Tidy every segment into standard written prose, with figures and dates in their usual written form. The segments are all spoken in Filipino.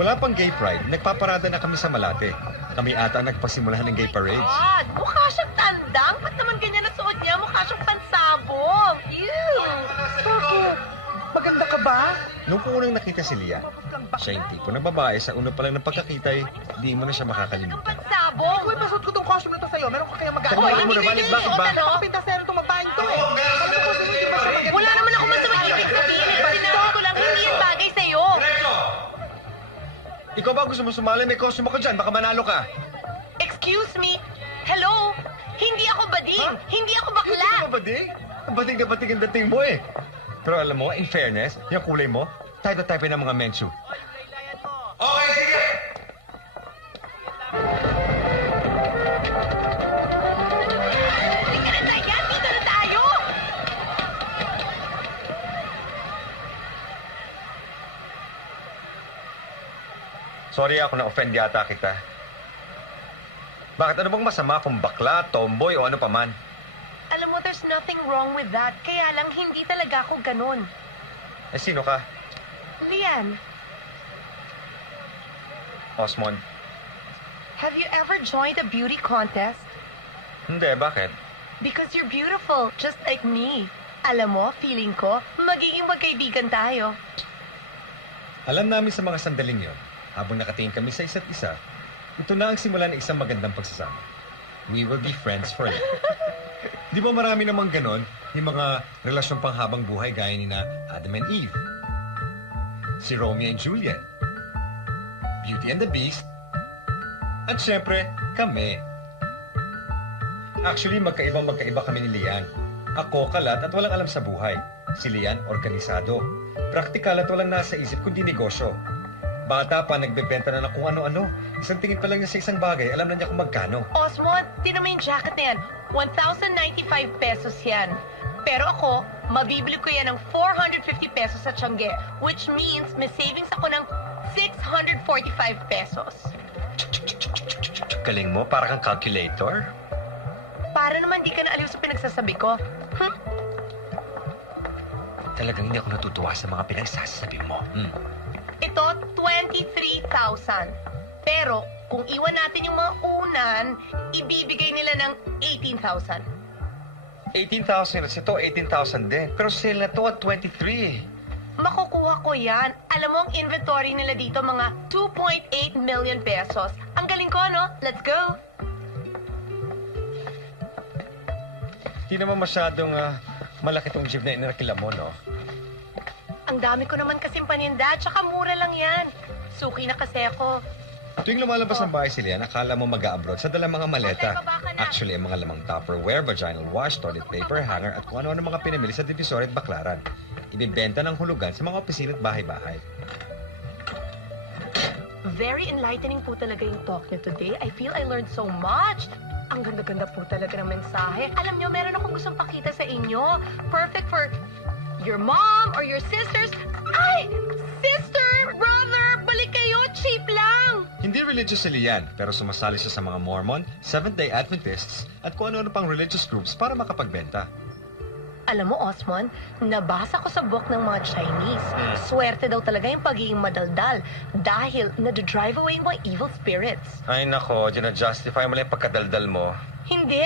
Wala pang gay pride, nagpaparada na kami sa Malate. Kami ata ang nagpasimula ng gay parades. God, mukha siyang tandang. Ba't naman ganyan ang suot niya? Mukha siyang pansabong. Ew! Bakit? Maganda ka ba? Nung unang nakita si Lian, siya yung tipo ng babae sa una pa lang ng pagkakitay, di mo na siya Ang makakalimutan. pansabong. Uy, masuot ko tong costume na to sa'yo. Meron ko kayang mag-aano. Hoy, hindi mo naman, bakit ba? Kapintasero itong babaeng to eh. Alam mo kung sino yung basta maganda. Wala naman ako masamang ibig sabihin. Sinabi ko lang, hindi yan bagay sa'yo. Ikaw ba gusto mo sumali? May costume ako dyan, baka manalo ka. Excuse me? Hello? Hindi ako bading. Huh? Hindi ako bakla. Hindi ka badig? Batig na batig ang dating mo eh. Pero alam mo, in fairness, yung kulay mo, type na type ng mga mensu. Okay, sige! Hindi ka na tayo. Dito na tayo. Sorry ako na-offend yata kita. Bakit ano bang masama kung bakla, tomboy o ano paman? Alam mo, there's nothing wrong with that. Kaya lang, hindi talaga ako ganun. Eh sino ka? Lian, Osmond? have you ever joined a beauty contest? Hindi, bakit? Because you're beautiful, just like me. Alam mo, feeling ko, magiging magkaibigan tayo. Alam namin sa mga sandaling yon, habang nakatingin kami sa isa't isa, ito na ang simula ng isang magandang pagsasama. We will be friends forever. Di ba marami namang ganon, yung mga relasyon panghabang buhay gaya ni na Adam and Eve, si Romeo and Juliet, Beauty and the Beast, at syempre, kami. Actually, magkaiba kami ni Lian. Ako, kalat at walang alam sa buhay. Si Lian, organisado. Praktikal at walang nasa isip kundi negosyo. Bata pa, nagbebenta na ng kung ano-ano. Isang tingin pa lang niya sa isang bagay, alam na niya kung magkano. Osmond, tinan mo yung jacket na yan. 1,095 pesos yan. Pero ako, mabibili ko yan ng 450 pesos sa Tiangge, which means may savings ako ng 645 pesos. Galing mo, para kang calculator. Para naman di ka na aliw sa pinagsasabi ko. Talagang hindi ako natutuwa sa mga pinagsasabi mo. Ito, 23,000. Pero, kung iwan natin yung mga unan, ibibigay nila ng 18,000. 18,000 at ito, 18,000 din. Pero sale na to at 23. Makukuha ko yan. Alam mo, ang inventory nila dito, mga 2.8 million pesos. Ang galing ko, no? Let's go! Hindi naman masyadong malaki tong jeep na inarkila mo, no? Ang dami ko naman kasing paninda, tsaka mura lang yan. Suki na kasi ako. Tuwing lumalabas ng bahay si Lian, akala mo mag-a-abroad sa dalang mga maleta. Okay, baba ka na. Actually, ang mga lamang Tupperware, vaginal wash, toilet paper, hanger, at kung ano-ano mga pinamili sa divisory at baklaran. Ibibenta ng hulugan sa mga opisina at bahay-bahay. Very enlightening po talaga yung talk niyo today. I feel I learned so much. Ang ganda-ganda po talaga ng mensahe. Alam niyo, meron akong gustong pakita sa inyo. Perfect for your mom or your sisters. Ay! Sister! Brother! Balik kayo! Cheap lang! Hindi religious si Lian, pero sumasali siya sa mga Mormon, Seventh-day Adventists, at kung ano-ano pang religious groups para makapagbenta. Alam mo, Osmond, nabasa ko sa book ng mga Chinese. Swerte daw talaga yung pagiging madaldal dahil nadadrive away yung mga evil spirits. Ay nako, justify mo lang yung pagkadaldal mo. Hindi,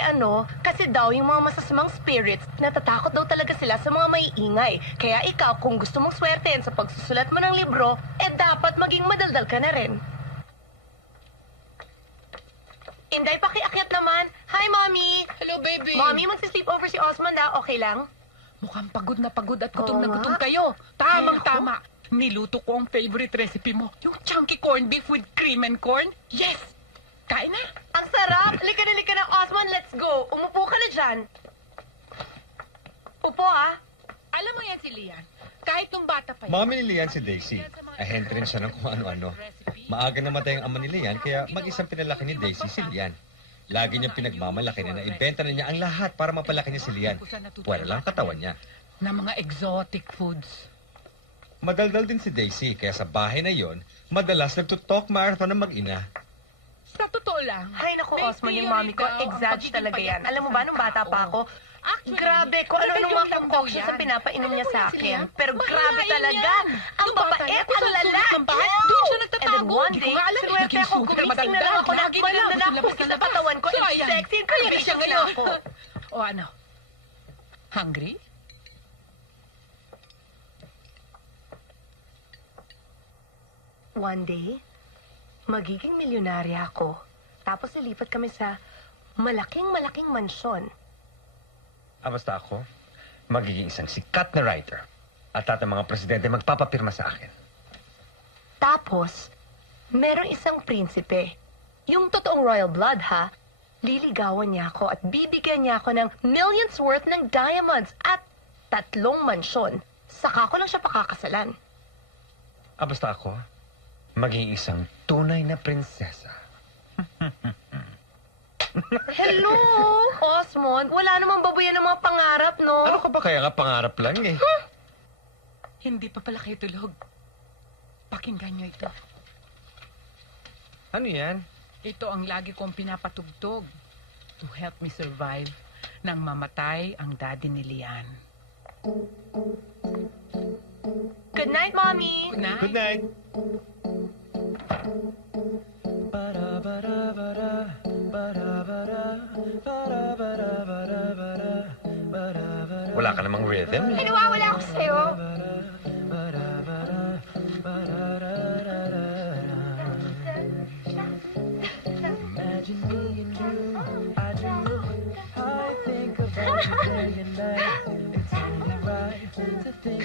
kasi daw yung mga masasamang spirits, natatakot daw talaga sila sa mga maiingay. Kaya ikaw, kung gusto mong swertein sa pagsusulat mo ng libro, dapat maging madaldal ka na rin. Inday, pakiakyat naman. Hi, Mommy! Hello, baby. Mommy, magsisleep over si Osmond, okay lang? Mukhang pagod na pagod at gutom Oo na nga. gutom kayo. Tamang-tama. Niluto ko ang favorite recipe mo. Yung chunky corned beef with cream and corn. Yes! Kain na. Ang sarap! Lika na, Osmond, let's go! Umupo ka na dyan. Upo, ah. Alam mo yan si Lian. Kahit nung bata pa yan. Mami ni Lian si Daisy. Ahente rin siya ng kung ano-ano. Maaga namatay ang ama ni Lian, kaya mag-isang pinalaki ni Daisy si Lian. Lagi niyang pinagmamalaki na naibenta na niya ang lahat para mapalaki niya si Lian. Pwera lang katawan niya. Na mga exotic foods. Madaldal din si Daisy, kaya sa bahay na yon, madalas nagtutalk marathon ng mag-ina. Sa totoo lang. Hay naku, may Osmond, yung theory mami ko, daw ang exage pagiging talaga payat yan. ng Alam mo ba, isang nung bata pa tao? ako, Actually, grabe ko, ano talagang mga lang daw concoctions yan. na pinapainom niya Alam mo sa yan, si akin. Lian? Pero grabe Mahihain talaga. yan. Ang Nung bata babait, yan, kung ang saan lala. sulit ng bahay, doon siya nagtatago. And then One Hindi ko day, nga alam. sinuwerte Naging ako, super gumising na lang ako, Lagi na lang maganda na ako labas sa katawan ko, So, and ayan. sexy and Kaya na siya curvaceous na ngayon. ako. O ano? Hungry? One day, magiging milyonarya ako. Tapos lilipat kami sa malaking mansyon. Basta ako, magiging isang sikat na writer. At lahat ng mga presidente magpapapirma sa akin. Tapos, merong isang prinsipe. Yung totoong royal blood, ha? Liligawan niya ako at bibigyan niya ako ng millions worth ng diamonds at 3 mansyon. Saka ko lang siya pakakasalan. Basta ako, magiging isang tunay na prinsesa. Hello, Osmond. Wala namang babuyan ng mga pangarap, no? Ano ka ba kaya nga pangarap lang eh? Hindi pa pala kayo tulog. Pakinggan niyo ito. Ano yan? Ito ang lagi kong pinapatugtog to help me survive nang mamatay ang daddy ni Lian. Good night, Mommy. Good night. Good night. Wala ka namang rhythm. Ay, nawawala ako sa'yo. Imagine me and you, I do. I think about you day and night. It's only right to think.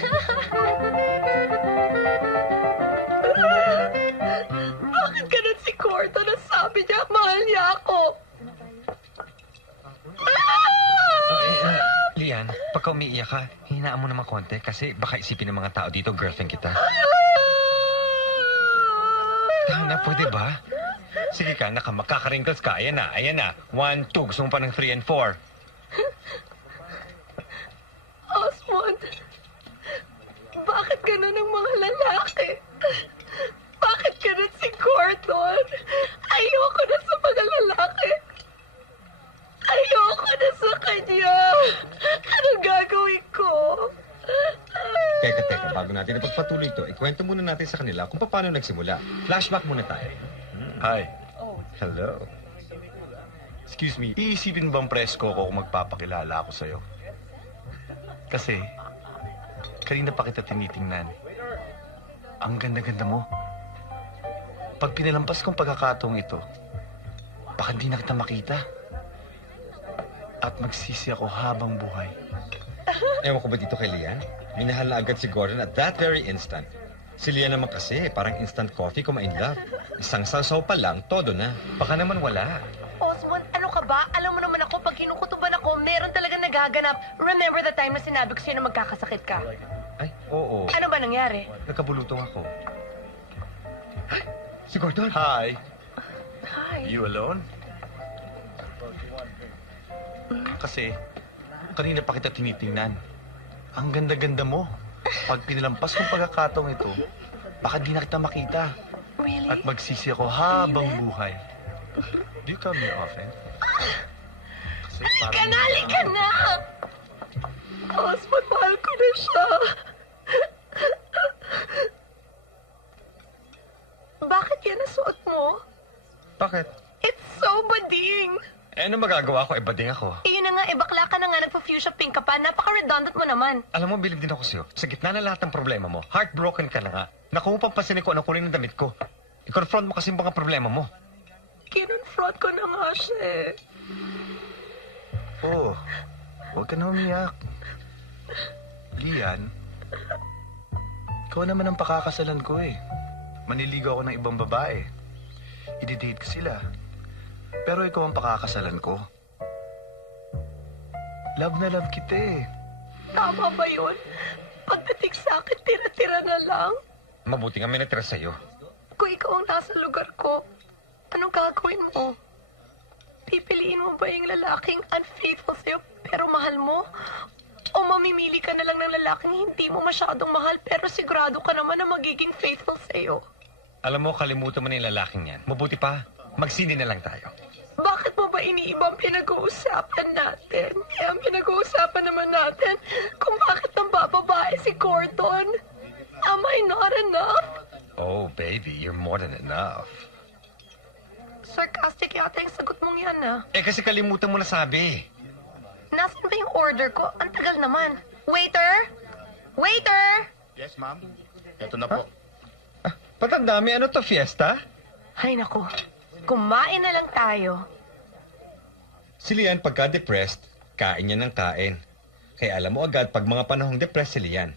Bakit ganun si Corto na sabi niya, mahal niya ako? Lian, pagka umiiyak ka, hinaan mo naman konti kasi baka isipin ng mga tao dito, girlfriend kita. Tana, pwede ba? Sige ka, makaka-wrinkles ka. Ayan na. 1, 2, gusto mo pa ng 3 and 4. Osmond, bakit ganun ang mga lalaki? Bakit ganun si Gordon? Ayoko na sa mga lalaki. Ayoko na sa kanya. Anong gagawin ko? Teka, bago natin ipagpatuloy ito, ikwento muna natin sa kanila kung paano nagsimula. Flashback muna tayo. Hi. Hello. Excuse me, iisipin bang presko ko kung magpapakilala ako sa'yo? Kasi, kanina pa kita tinitingnan. Ang ganda-ganda mo. Pag pinalampas kong pagkakataong ito, baka di na kita makita. At magsisi ako habang buhay. Ewan ko ba dito kay Lian? Minahal na agad si Gordon at that very instant. Si Lian naman kasi, parang instant coffee kung ma-in love. Isang sasaw pa lang, todo na. Baka naman wala. Osmond, ano ka ba? Alam mo naman ako, pag kinukutuban ako, meron talagang nagaganap. Remember the time na sinabi ko sa'yo na magkakasakit ka? Ay, oo. Ano ba nangyari? Nagkabulutong ako. Ay, si Gordon. Hi. Hi. You alone? Kasi, kanina pa kita tinitingnan. Ang ganda-ganda mo. Pag pinalampas kong pagkakataong ito, baka di na kita makita. Really? At magsisi ako habang buhay. Do you come here often? Kasi Halika na! Osmond, mahal ko na siya. Bakit yan nasuot mo? Bakit? It's so bading. Ano magagawa ko? Bading ako. Yun na nga, bakla ka na nga, nagpa-fuchsia pink ka pa. Napaka-redundant mo naman. Alam mo, bilib din ako sa'yo. Sa gitna na lahat ng problema mo, heartbroken ka na nga. Naku mo pang pansinin ko anong kulay ng damit ko. I-confront mo kasi yung mga problema mo. Kinonfront ko na nga siya eh. Oh, huwag ka na umiyak. Lian, ikaw naman ang pakakasalan ko eh. Maniligaw ako ng ibang babae. I-date ko sila. Pero ikaw ang pakakasalan ko. Love na love kita eh. Tama ba yun? Pagdating sa akin, tira-tira na lang. Mabuti nga may natira sa'yo. Kung ikaw ang nasa lugar ko, anong gagawin mo? Pipiliin mo ba yung lalaking unfaithful sa'yo pero mahal mo? O mamimili ka na lang ng lalaking hindi mo masyadong mahal pero sigurado ka naman na magiging faithful sa'yo? Alam mo, kalimutan mo na yung lalaking yan. Mabuti pa, magsini na lang tayo. Bakit mo ba iniibang pinag-uusapan natin? Ang pinag-uusapan naman natin kung bakit nang bababae si Gordon. Am I not enough? Oh, baby, you're more than enough. Sarcastic yata yung sagot mong yan, ah. Eh, kasi kalimutan mo na sabi. Nasaan ba yung order ko? Ang tagal naman. Waiter! Waiter! Yes, ma'am. Ito na po. Ba't ang dami? Ano to, fiesta? Ay, naku. Kumain na lang tayo. Si Lian, pagka-depressed, kain niya ng kain. Kaya alam mo agad, pag mga panahong depressed si Lian,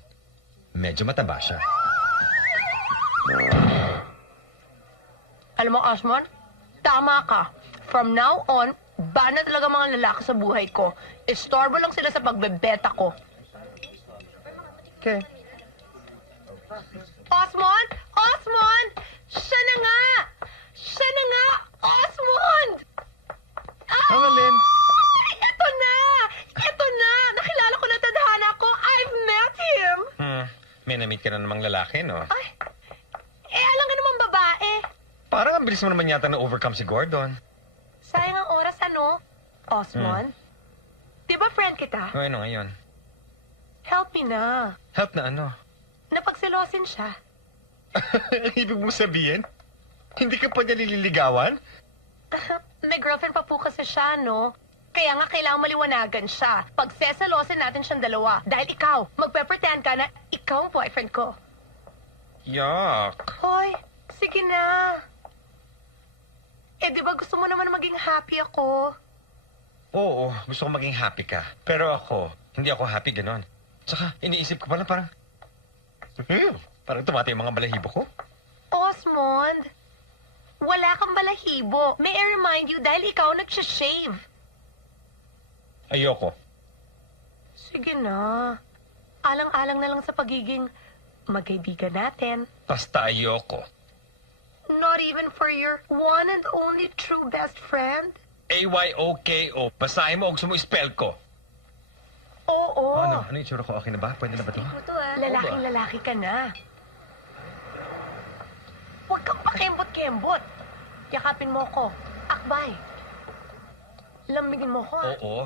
medyo mataba siya. Alam mo, Osmond, tama ka. From now on, ban na talaga mga lalaki sa buhay ko. Istorbo lang sila sa pagbebeta ko. Okay. Osmond! Osmond! Siya na nga! Siya na nga! Osmond! Ano, Lynn? Ito na! Ito na! Nakilala ko na tadhana ko. I've met him! May na-meet ka na namang lalaki, no? Ay, alam ka naman babae. Parang ang bilis mo naman yata na-overcome si Gordon. Sayang ang oras, ano? Osmond? Di ba friend kita? Ano ngayon? Help me na. Help na ano? Napagsilosin siya. Ibig mo sabihin? Hindi ka pa niya nililigawan? May girlfriend pa po kasi siya, no? Kaya nga kailangan maliwanagan siya. Pagsesalosin natin siyang dalawa. Dahil ikaw, magpe-pretend ka na ikaw ang boyfriend ko. Yuck. Hoy, sige na. Eh, di ba gusto mo naman maging happy ako? Oo, gusto ko maging happy ka. Pero ako, hindi ako happy ganon. Tsaka, iniisip ko pala parang... parang tumatay yung mga balahibo ko. Osmond, wala kang balahibo. May I remind you dahil ikaw nagsha-shave. Ayoko. Sige na. Alang-alang na lang sa pagiging magkaibigan natin. Basta ayoko. Not even for your one and only true best friend? A-Y-O-K-O. Basahin mo o gusto mo spell ko. Oo. Ano? Ano yung tsura ko? Okay na ba? Pwede na ba to? Lalaking-lalaki ka na. Huwag kang pakembot-kembot. Yakapin mo ko. Akbay. Lamigin mo ko. Oo.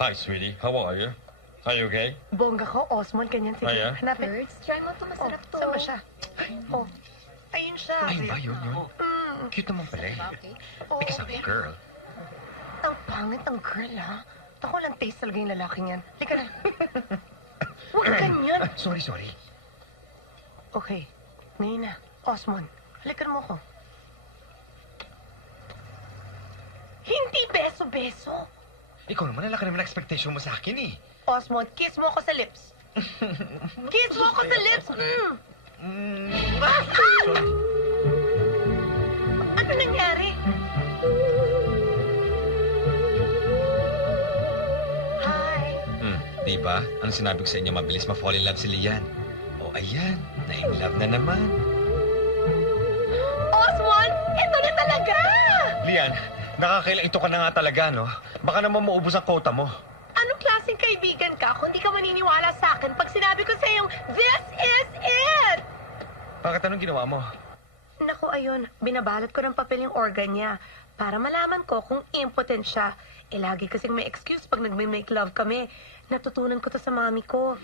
Hi, sweetie. How are you? Are you okay? Bongga ko, Osmond, ganyan. Sige, Ay, ah? hanapin. Try mo to, masarap to. Saan ba siya? Oh, ayun siya. Ay, ba yun? Mm. Cute naman pala eh. Oo. Because I'm a girl. Ang pangit ng girl, ha? Ako lang taste talaga yung lalaking yan. Halika na. Huwag ganyan. Sorry. Okay, ngayon na. Osmond, halikan mo ko. Hindi beso-beso. Ikaw naman, nalaki naman expectation mo sa akin eh. Osmond, kiss mo ako sa lips. Kiss mo ako sa lips. Ano nangyari? Hi. Di ba? Ano sinabi ko sa inyo, mabilis ma-fall in love si Lian. O ayan, na-in love na naman. Osmond, ito na talaga! Lian, nakakailang ito ka na nga talaga, no? Baka naman maubos ang quota mo. Anong klaseng kaibigan ka kung di ka maniniwala sa akin pag sinabi ko sa iyong, this is it! Bakit anong ginawa mo? Naku, ayun, binabalot ko ng papel yung organ niya para malaman ko kung impotent siya. Eh, lagi kasing may excuse pag nagme-make love kami. Natutunan ko to sa mami ko.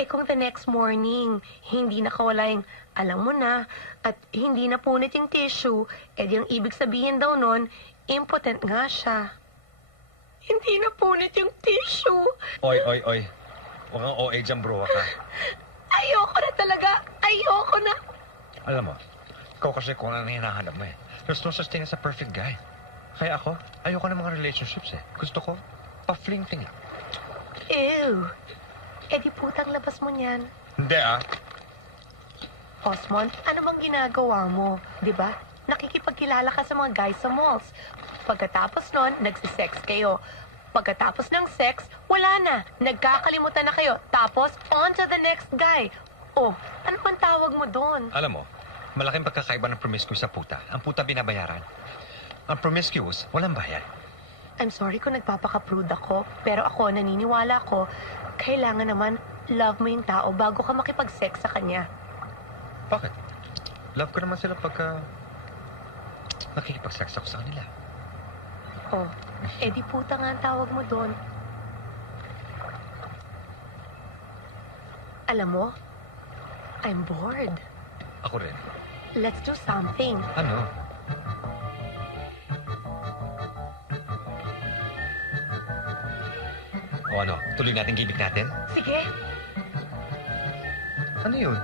Eh, kung the next morning, hindi nakawala yung alam mo na, at hindi na punit yung tissue, eh, di ang ibig sabihin daw nun, impotent nga siya. Hindi na punit yung tissue. Oy. Huwag kang OA dyan, bro, ka. Ayoko na talaga. Ayoko na. Alam mo, ikaw kasi kung ano hinahanap mo eh. There's no such thing as a perfect guy. Kaya ako, ayoko ng mga relationships eh. Gusto ko, pa-fling-ting lang. Ew. Eh di putang labas mo niyan. Hindi ah. Osmond, ano bang ginagawa mo? Di ba? Nakikipagkilala ka sa mga guys sa malls. Pagkatapos nun, nagsisex kayo. Pagkatapos ng sex, wala na. Nagkakalimutan na kayo. Tapos, on to the next guy. Oh, ano bang tawag mo doon? Alam mo, malaking pagkakaiba ng promiscuous sa puta. Ang puta binabayaran. Ang promiscuous, walang bayad. I'm sorry kung nagpapaka-prude ako, pero ako, naniniwala ko, kailangan naman love mo yung tao bago ka makipag-sex sa kanya. Bakit? Love ko naman sila pagka nakikipag-sex ako sa kanila. Oh, eh di puta nga ang tawag mo doon. Alam mo, I'm bored. Ako rin. Let's do something. Ano? O ano, tuloy natin gimmick natin? Sige. Ano yun?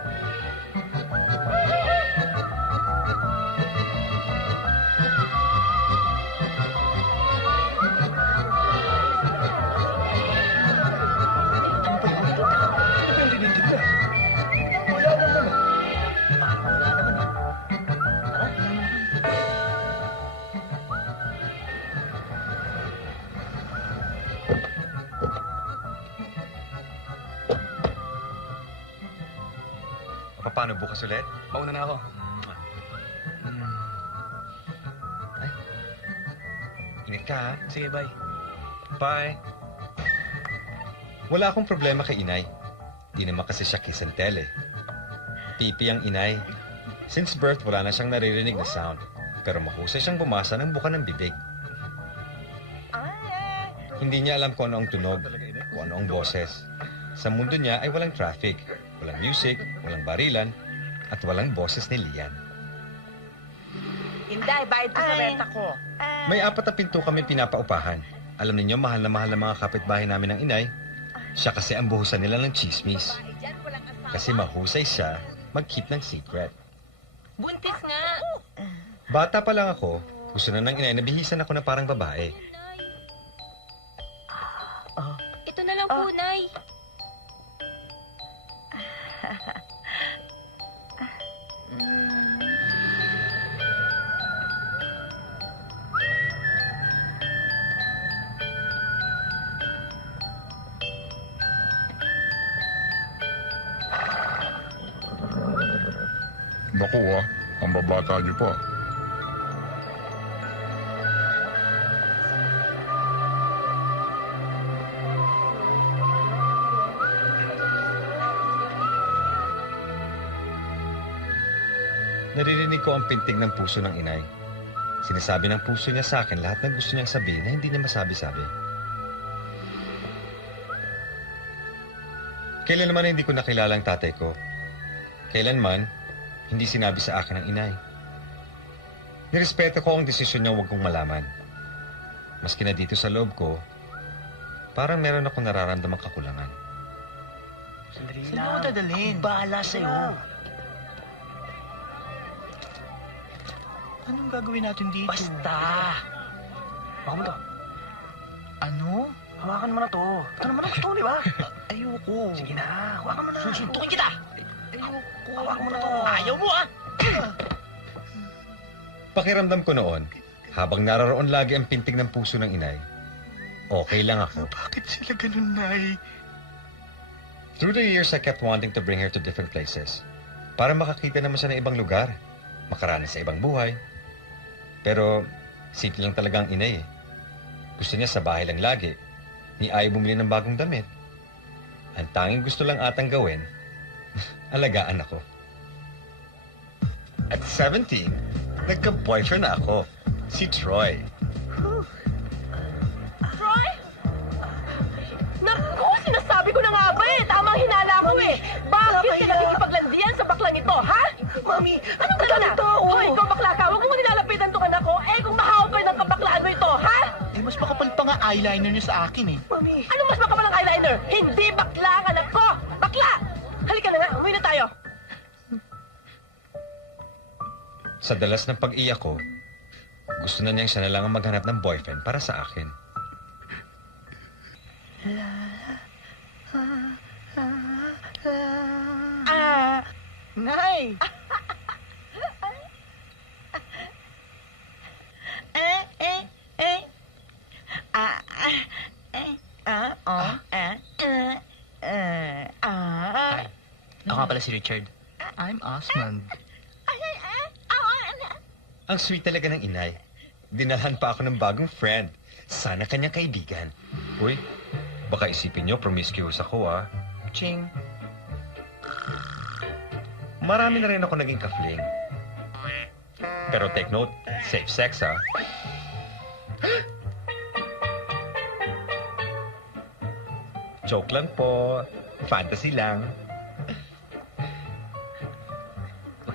Paano bukas ulit? Mauna na ako. Ay. Ingat ka, ha? Sige, bye. Bye. Wala akong problema kay inay. Di naman kasi siya kiss and tell eh. Pipi ang inay. Since birth, wala na siyang naririnig na sound. Pero mahusay siyang bumasa ng buka ng bibig. Hindi niya alam kung ano ang tunog, kung ano ang boses. Sa mundo niya ay walang traffic, walang music, walang barilan, at walang boses ni Lian. Inday, bayad ko sa renta ko. May 4 na pinto kami pinapaupahan. Alam ninyo, mahal na mga kapitbahay namin ng inay. Siya kasi ang buhusan nila ng chismis. Kasi mahusay siya mag-keep ng secret. Buntis nga. Bata pa lang ako, gusto na ng inay na bihisan ako na parang babae. Ito na lang po, Nay. Naku ang babata niyo pa. Naririnig ko ang pintig ng puso ng inay. Sinasabi ng puso niya sa akin lahat ng gusto niyang sabihin na hindi niya masabi-sabi. Kailanman hindi ko nakilala ang tatay ko. Kailanman, hindi sinabi sa akin ng inay. Nirespeto ko ang desisyon niya huwag kong malaman. Maski na dito sa loob ko, parang meron akong nararamdamang kakulangan. Saan mo dadalhin? Bahala sa'yo. Anong gagawin natin dito? Basta! Baka mo to. Ano? Hawakan mo na to. Ito naman ang gusto, di ba? Ayoko. Sige na, hawakan mo na. Susuntukin kita! Ayoko. Hawakan mo na to. Ayaw mo, ah! Pakiramdam ko noon, habang naroroon lagi ang pintig ng puso ng inay, okay lang ako. Bakit sila ganun, Nay? Through the years, I kept wanting to bring her to different places. Para makakita naman siya ng ibang lugar, makaranas sa ibang buhay. Pero, simple lang talaga ang inay eh. Gusto niya sa bahay lang lagi. Ni ayaw bumili ng bagong damit. Ang tanging gusto lang atang gawin, alagaan ako. At 17, nagka-boyfriend na ako. Si Troy. Troy? Naku, sinasabi ko na nga ba eh. Tamang hinala ko eh. Bakit ka nakikipaglandian sa baklang ito, ha? Mami, Anong gano'n? Hoy, ikaw bakla ka. Huwag mo nilalapitan tong anak ko. Eh, kung mahaway ng kabaklaan mo ito, ha? Eh, mas makapal pa nga eyeliner niyo sa akin eh. Mami. Ano mas makapal ang eyeliner? Hindi bakla ang anak ko! Bakla! Halika na nga, umuwi na tayo. Sa dalas ng pag-iyak ko, gusto na niyang siya na lang ang maghanap ng boyfriend para sa akin. Nay! Ako nga pala si Richard. I'm Osmond. Ang sweet talaga ng inay. Dinalhan pa ako ng bagong friend. Sana kanyang kaibigan. Uy, baka isipin niyo promiscuous ako ah. Ching. Marami na rin ako naging ka-fling. Pero take note, safe sex ah. Joke lang po. Fantasy lang.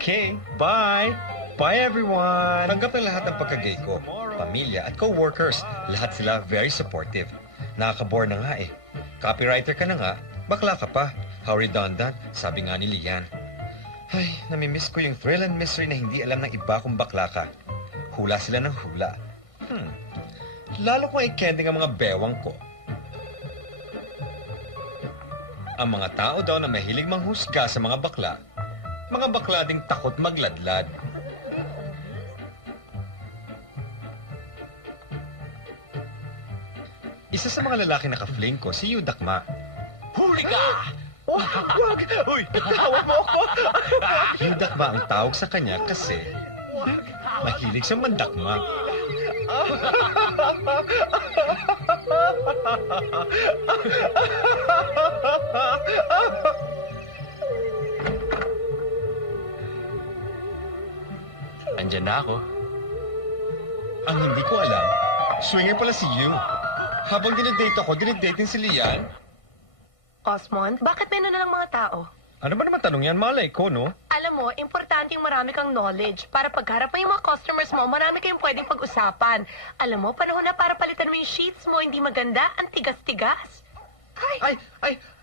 Okay, bye! Bye, everyone! Tanggap ng lahat ng pagkagay ko. Pamilya at co-workers. Lahat sila very supportive. Nakaka-bore na nga eh. Copywriter ka na nga, bakla ka pa. How redundant, sabi nga ni Lian. Ay, namimiss ko yung thrill and mystery na hindi alam ng iba kung bakla ka. Hula sila ng hula. Lalo kung i-kending ang mga bewang ko. Ang mga tao daw na mahilig manghusga sa mga bakla ding takot magladlad. Isa sa mga lalaki na ka-fling ko, si Yudakma. Huli ka! Wag! Uy, tawag mo ako! Yudakma ang tawag sa kanya kasi mahilig sa mandakma. Andyan na ako. Ang hindi ko alam, swinger pala si Yu. Habang dinidate ako, dinidating si Lian. Osmond, bakit may na lang mga tao? Ano ba naman tanong yan? Malay ko, no? Alam mo, importante yung marami kang knowledge. Para pagharap mo yung mga customers mo, marami kayong pwedeng pag-usapan. Alam mo, panahon na para palitan mo yung sheets mo, hindi maganda, ang tigas-tigas. Ay!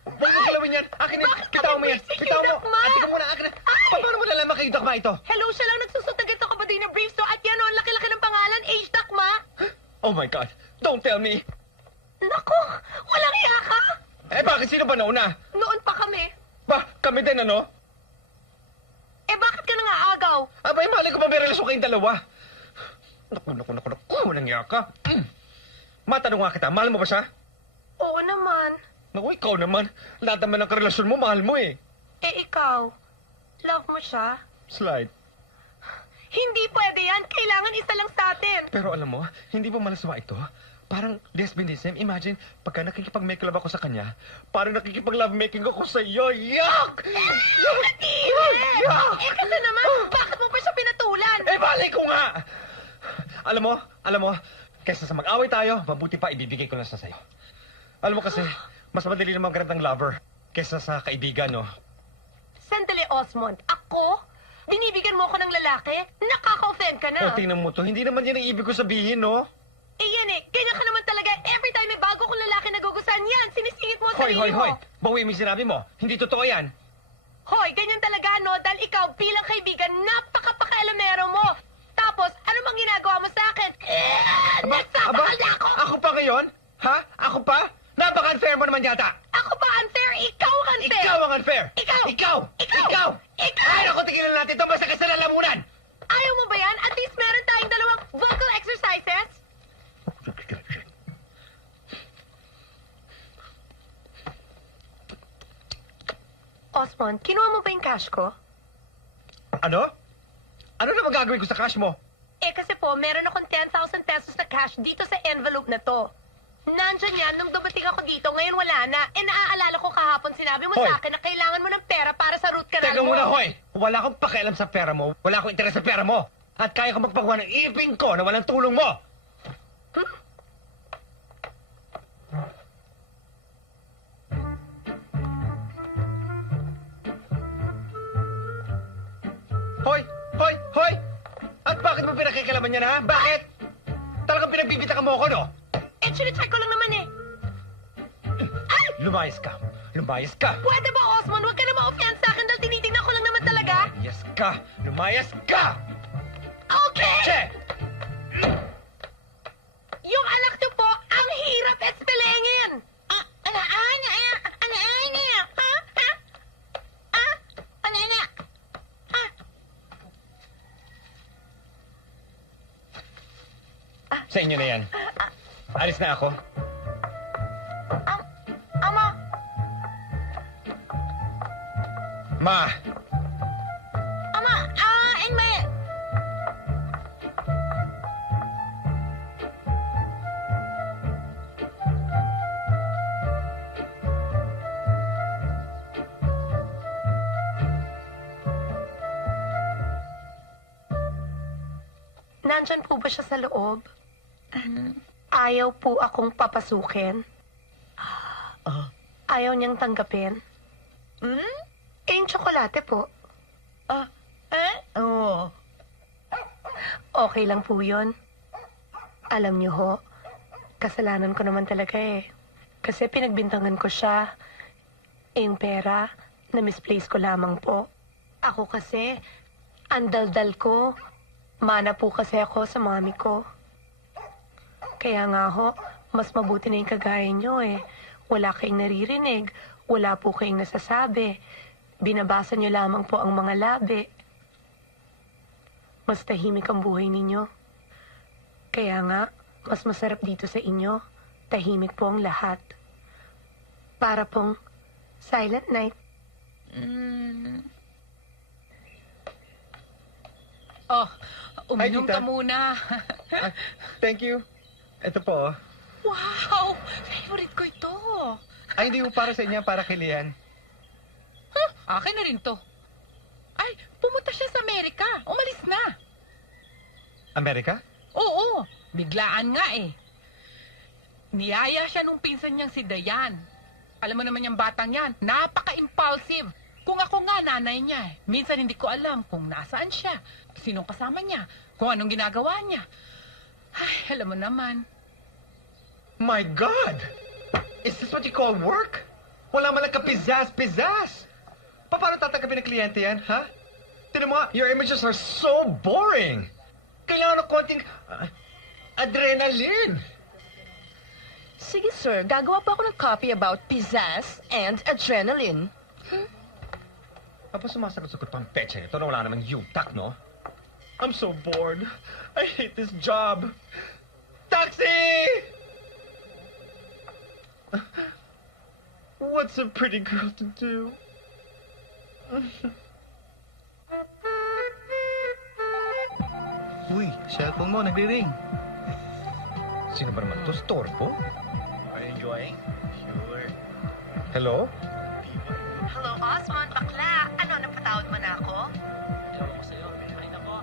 Huwag mo galawin yan! Akin na! Bakit Bitaw mo kami yan! basic Bitaw yung mo! dakma? Ate ka muna! Akin na! Ay! Paano mo nalaman kay Dakma ito? Hello, siya lang nagsusot na ganito kapatid na briefs to at yan o, ang laki-laki ng pangalan, Age Dakma. Oh my God! Don't tell me! Naku, walang iya ka. Eh bakit sino ba nauna? Noon pa kami. Ba, kami din ano? Eh bakit ka nga agaw? Abay, mali ko pa may relasyon kayong dalawa. Naku, walang iya ka. Matanong nga kita, mahal mo ba siya? Oo naman. Naku, ikaw naman. Lahat naman ng karelasyon mo, mahal mo eh. Eh ikaw, love mo siya? Slide. Hindi pwede yan. Kailangan isa lang sa atin. Pero alam mo, hindi mo malaswa ito. Parang lesbianism. Imagine, pagka nakikipag-make love ako sa kanya, parang nakikipag-love-making ako sa iyo. Yuck! Yuck! Eh kasi naman, bakit mo pa siya pinatulan? Eh, balik ko nga! Alam mo, kaysa sa mag-away tayo, mabuti pa ibibigay ko na siya sa'yo. Alam mo kasi, mas madali naman magkaroon ng lover kaysa sa kaibigan, no? Sandali, Osmond. Ako? Binibigyan mo ako ng lalaki? Nakaka-offend ka na. O, tingnan mo to. Hindi naman yan ang ibig ko sabihin, no? Eh yan eh, ganyan ka naman talaga. Every time may bago kong lalaki nagugustuhan yan, sinisingit mo ang sarili mo. Hoy! Bawi mo yung sinabi mo. Hindi totoo yan. Hoy, ganyan talaga, no? Dahil ikaw, bilang kaibigan, napaka-pakaalamero mo. Tapos, ano bang ginagawa mo sa akin? Nagsasakal na ako! Ako pa ngayon? Ha? Ako pa? Napaka-unfair mo naman yata. Ako ba unfair? Ikaw ang unfair! Ikaw ang unfair! Ikaw! Ikaw! Ikaw! Ay, naku, tigilan natin ito. Basta ka sa lalamunan! Ayaw mo ba yan? At least meron tayong dalawang vocal exercises. Osmond, kinuha mo ba yung cash ko? Ano? Ano na magagawin ko sa cash mo? Eh kasi po, meron akong 10,000 pesos na cash dito sa envelope na to. Nandyan yan nung dumating ako dito, ngayon wala na. Eh naaalala ko kahapon, sinabi mo Hoy! sa akin na kailangan mo ng pera para sa root canal Teka mo. muna, hoy! Wala akong pakialam sa pera mo. Wala akong interes sa pera mo. At kaya ko magpagawa ng iping ko na walang tulong mo. Hoy! Hoy! Hoy! At bakit mo pinakikilaman yan, ha? Bakit? Talagang pinagbibitakan mo ako, no? Eh, chinecheck ko lang naman eh. Lumayas ka. Lumayas ka. Pwede ba, Osmond? Huwag ka na ma-offend sa akin dahil tinitingnan ko lang naman talaga. Lumayas ka. Lumayas ka! Okay! Che! Yung anak niyo po, ang hirap espelengin. Sa inyo na yan. Alis na ako. Ama, Ma! and my... Nandyan po ba siya sa loob? Ayaw po akong papasukin. Ayaw niyang tanggapin. Eh, yung tsokolate po. Oo. Okay lang po yun. Alam niyo ho, kasalanan ko naman talaga eh. Kasi pinagbintangan ko siya. Eh, yung pera, na-misplace ko lamang po. Ako kasi, ang daldal ko. Mana po kasi ako sa mami ko. Kaya nga ho, mas mabuti na yung kagaya niyo eh. Wala kayong naririnig, wala po kayong nasasabi. Binabasa niyo lamang po ang mga labi. Mas tahimik ang buhay ninyo. Kaya nga, mas masarap dito sa inyo. Tahimik po ang lahat. Para pong silent night. Oh, uminom tita. ka muna. Thank you. Ito po. Wow! Favorite ko ito. Ay, hindi po para sa inyo, para kay Lian. Akin na rin to. Ay, pumunta siya sa Amerika. Umalis na. Amerika? Oo, biglaan nga eh. Niyaya siya nung pinsan niyang si Dayan. Alam mo naman yung batang yan, napaka-impulsive. Kung ako nga, nanay niya eh. Minsan hindi ko alam kung nasaan siya, sinong kasama niya, kung anong ginagawa niya. Ay, alam mo naman. My God! Is this what you call work? Wala man lang ka-pizzazz-pizzazz! Paano tatanggapin ng kliyente yan, ha? Tinan mo nga, your images are so boring! Kailangan ng konting adrenaline! Sige sir, gagawa pa ako ng copy about pizzazz and adrenaline. Tapos sumasagot-sagot pang peche nito na wala naman yutak, no? I'm so bored. I hate this job. Taxi! What's a pretty girl to do? Uy, cellphone mo, nagre-ring. Sino ba naman to? Storbo? Are you enjoying? Sure. Hello? Hello, Osman, bakla. Ano, napatawad mo na ako? Ewan ko sa'yo. Ay, nako.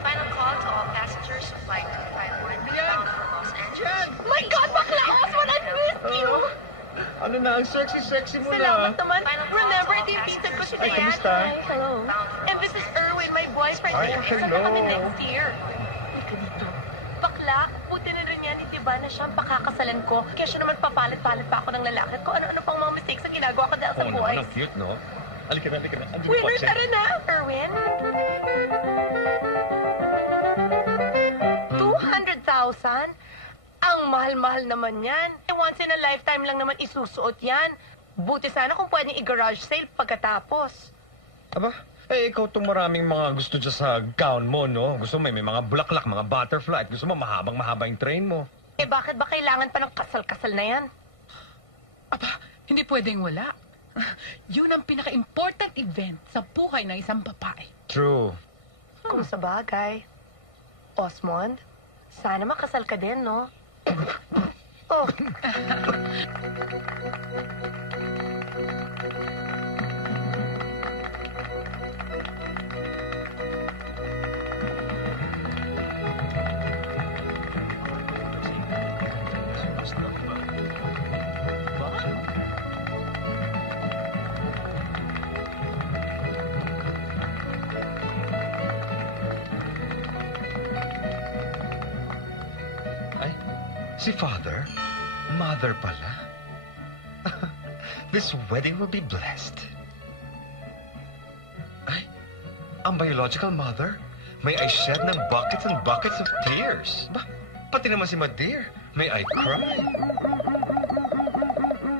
Final call to all passengers of flight 251 bound for Los Angeles. My God, bakla, Osman, I missed you! Ano na, ang sexy-sexy mo Salamat na. naman. Remember, ito yung pinsan ko si Ay, Diane. kamusta? Hi, hello. And this is Erwin, my boyfriend. Ay, Ikasal hello. na kami next year. Uy, ka dito. Bakla, buti na rin yan ni Diba na siyang pakakasalan ko. Kaya siya naman papalit-palit pa ako ng lalaki. Kung ano-ano pang mga mistakes ang ginagawa ko dahil sa Oo naman, boys. ang cute, no? Halika na, halika na. Ang Winner, kotse. tara na, Erwin. 200,000? Ang mahal-mahal naman yan. Once in a lifetime lang naman isusuot yan. Buti sana kung pwedeng i-garage sale pagkatapos. Aba, eh, ikaw itong maraming mga gusto dyan sa gown mo, no? Gusto mo may mga bulaklak, mga butterfly. At gusto mo mahabang-mahaba yung train mo. Eh bakit ba kailangan pa ng kasal-kasal na yan? Aba, hindi pwedeng wala. Yun ang pinaka-important event sa buhay ng isang babae. True. Kung sa bagay. Osmond, sana makasal ka din, no? Oh, Ay, si Father? Mother pala? This wedding will be blessed. Ay, ang biological mother? May I shed ng buckets and buckets of tears? Ba, pati naman si Madeir. May I cry?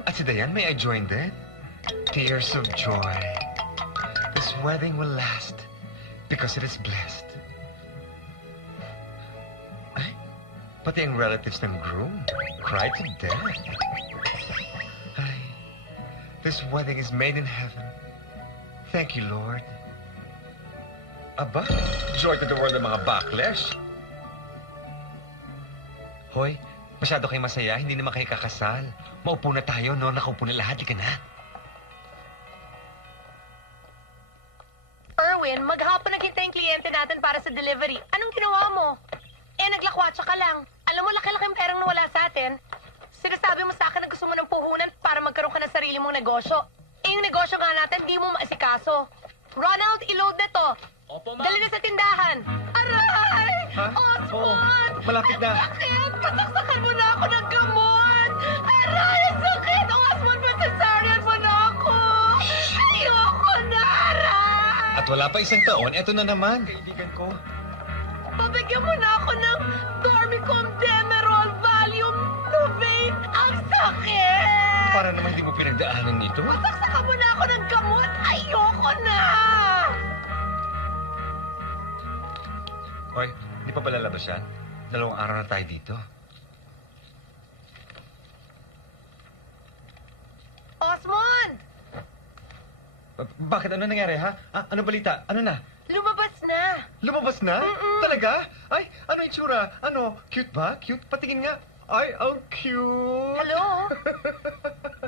At si Dayan, may I join din? Tears of joy. This wedding will last because it is blessed. Ay, pati ang relatives ng groom cried to death. Ay, this wedding is made in heaven. Thank you, Lord. Aba, joy to the world ng mga backlash. Hoy, masyado kayo masaya, hindi naman kayo kakasal. Maupo na tayo, no? Nakaupo na lahat, di ka na. Erwin, maghapon naghintay yung kliyente natin para sa delivery. Anong ginawa mo? Eh, naglakwatsa ka lang. Alam mo, laki-laking perang nawala sa atin. Sinasabi mo sa akin na gusto mo ng puhunan para magkaroon ka ng sarili mong negosyo. Eh, yung negosyo nga natin, di mo maasikaso. Ronald, i-load na to. Opo, Dali na sa tindahan. Aray! Ha? Osmond! Malapit na. Sakit! Pasaksakan mo na ako ng gamot! Aray! Ang sakit! Osmond, pasasarian mo na ako! Ayoko na! Aray! At wala pa isang taon, eto na naman. Kaibigan ko. Pabigyan mo na ako ng Dormicum Demerol Valium Novate! Ang sakit! Para naman hindi mo pinagdaanan nito. Pasaksakan mo na ako ng gamot! Ayoko na! Hoy, hindi pa ba lalabas yan? 2 araw na tayo dito. Osmond! Bakit? Ano nangyari, ha? Ano balita? Ano na? Lumabas na! Lumabas na? Talaga? Ay, ano yung tsura? Ano, cute ba? Cute? Patingin nga. Ay, ang cute! Hello?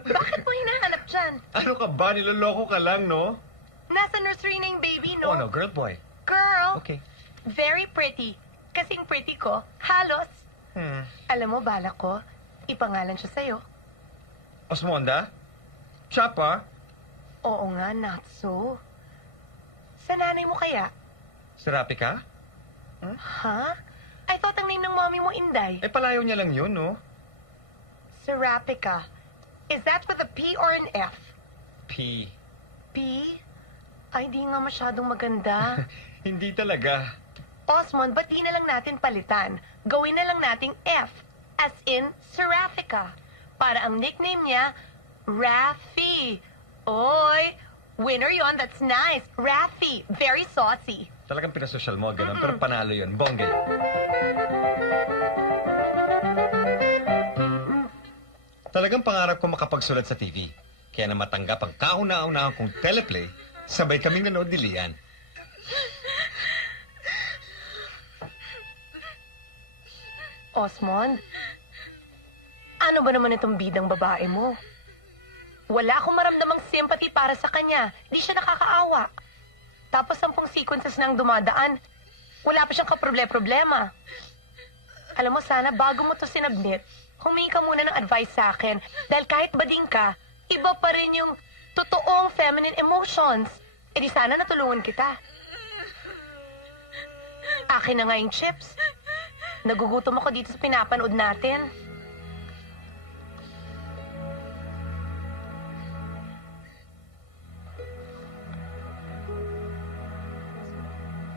Bakit mo hinahanap dyan? Ano ka ba? Niloloko ka lang, no? Nasa nursery na yung baby, no? Oh, no, girl, boy. Girl, Okay. very pretty. Kasing pretty ko, halos. Alam mo, balak ko, ipangalan siya sa'yo. Osmonda? Chapa? Oo nga, not so. Sa nanay mo kaya? Serapi ka? Ha? I thought ang name ng mommy mo, Inday. Eh, palayo niya lang yun, no? Serapica. Is that with a P or an F? P. P? Ay, di nga masyadong maganda. Hindi talaga. Osmond, ba't di na lang natin palitan? Gawin na lang nating F, as in Seraphica. Para ang nickname niya, Raffy. Oy, winner yon, that's nice. Raffy, very saucy. Talagang pinasosyal mo, ganun. Pero panalo yun. Bonggay. Talagang pangarap ko makapagsulat sa TV. Kaya na matanggap ang kauna-unahan kong teleplay, sabay kaming nanood ni Lian. Osmond, ano ba naman itong bidang babae mo? Wala akong maramdamang sympathy para sa kanya. Di siya nakakaawa. Tapos 10 sequences nang dumadaan, wala pa siyang kaproble-problema. Alam mo, sana bago mo to sinabnit, humingi ka muna ng advice sa akin. Dahil kahit bading ka, iba pa rin yung totoong feminine emotions. E di sana natulungan kita. Akin na nga yung chips. Nagugutom ako dito sa pinapanood natin.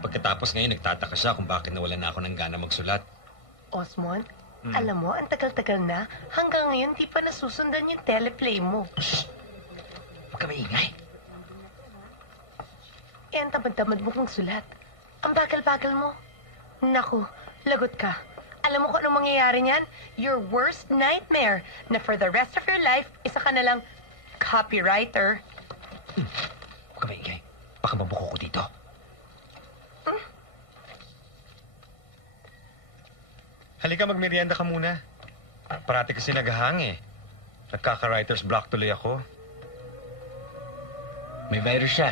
Pagkatapos ngayon, nagtataka siya kung bakit nawalan na ako ng gana magsulat. Osmond, alam mo, ang tagal-tagal na, hanggang ngayon di pa nasusundan yung teleplay mo. Huwag ka maingay. Eh, ang tamad-tamad mo kong sulat. Ang bagal-bagal mo. Naku, lagot ka. Alam mo kung anong mangyayari niyan? Your worst nightmare, na for the rest of your life, isa ka na lang copywriter. Huwag ka maingay. Baka mabuko ko dito. Halika, magmerienda ka muna. Parati kasi naghahang eh. Nagkaka-writer's block tuloy ako. May virus siya.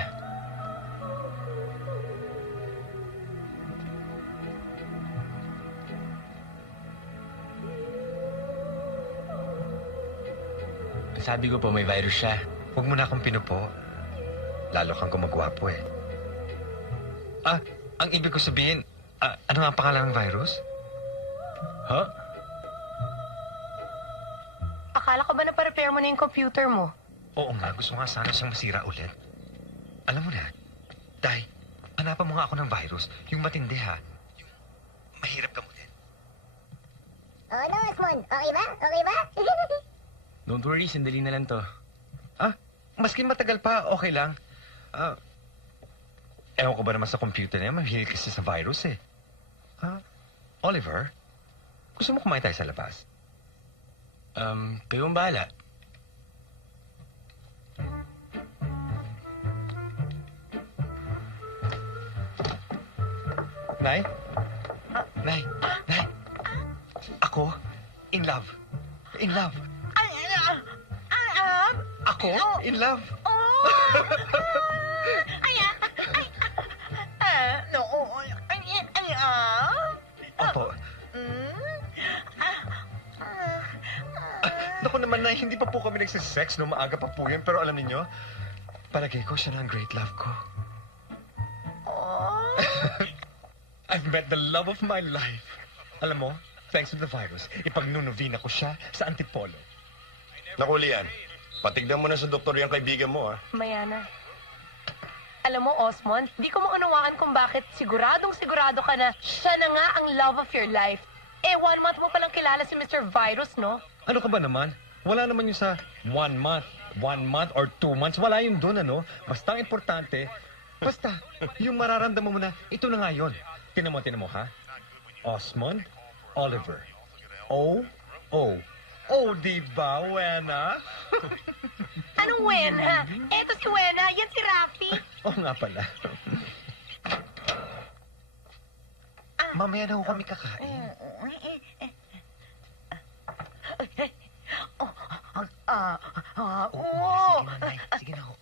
Sabi ko po may virus siya. Huwag mo na akong pinupo. Lalo kang gumagwapo eh. Ang ibig ko sabihin, ano nga ang pangalan ng virus? Huh? Akala ko ba na-repair mo na yung computer mo? Oo nga, gusto nga sana siyang masira ulit. Alam mo na, Day, hanapan mo nga ako ng virus. Yung matindi ha. Yung mahirap gamutin. Ano, Osmond? Okay ba? Okay ba? Don't worry, sandali na lang to. Maski matagal pa, okay lang. Ewan ko ba naman sa computer na yan, mahilig kasi sa virus eh. Oliver, gusto mo kumain tayo sa labas? Kayo ang bahala. Nay? Nay? Ako? In love. In love. Ako? In love. Opo. Naku naman, Nay, hindi pa po kami nagsisex, no? Maaga pa po yun. Pero alam niyo, Palagay ko siya na ang great love ko. Oh. I've met the love of my life. Alam mo, thanks to the virus, ipagnunovina ko siya sa Antipolo. Naku, Lian, patignan mo na sa doktor yung kaibigan mo, ha? Mayana. Alam mo, Osmond, di ko maunawaan kung bakit siguradong sigurado ka na siya na nga ang love of your life. 1 month mo palang kilala si Mr. Virus, no? Ano ka ba naman? Wala naman yung sa 1 month. 1 month or 2 months. Wala yung doon, ano? Basta ang importante, basta, yung mararamdaman mo na, ito na nga yun. Tinan mo, ha? Osmond Oliver. O. Oh, di ba, Wena? Anong Wena? Eto si Wena, yan si Rafi. Oo nga pala. Mamaya na ho kami kakain. Oo. Sige na, Nay. Sige na ho.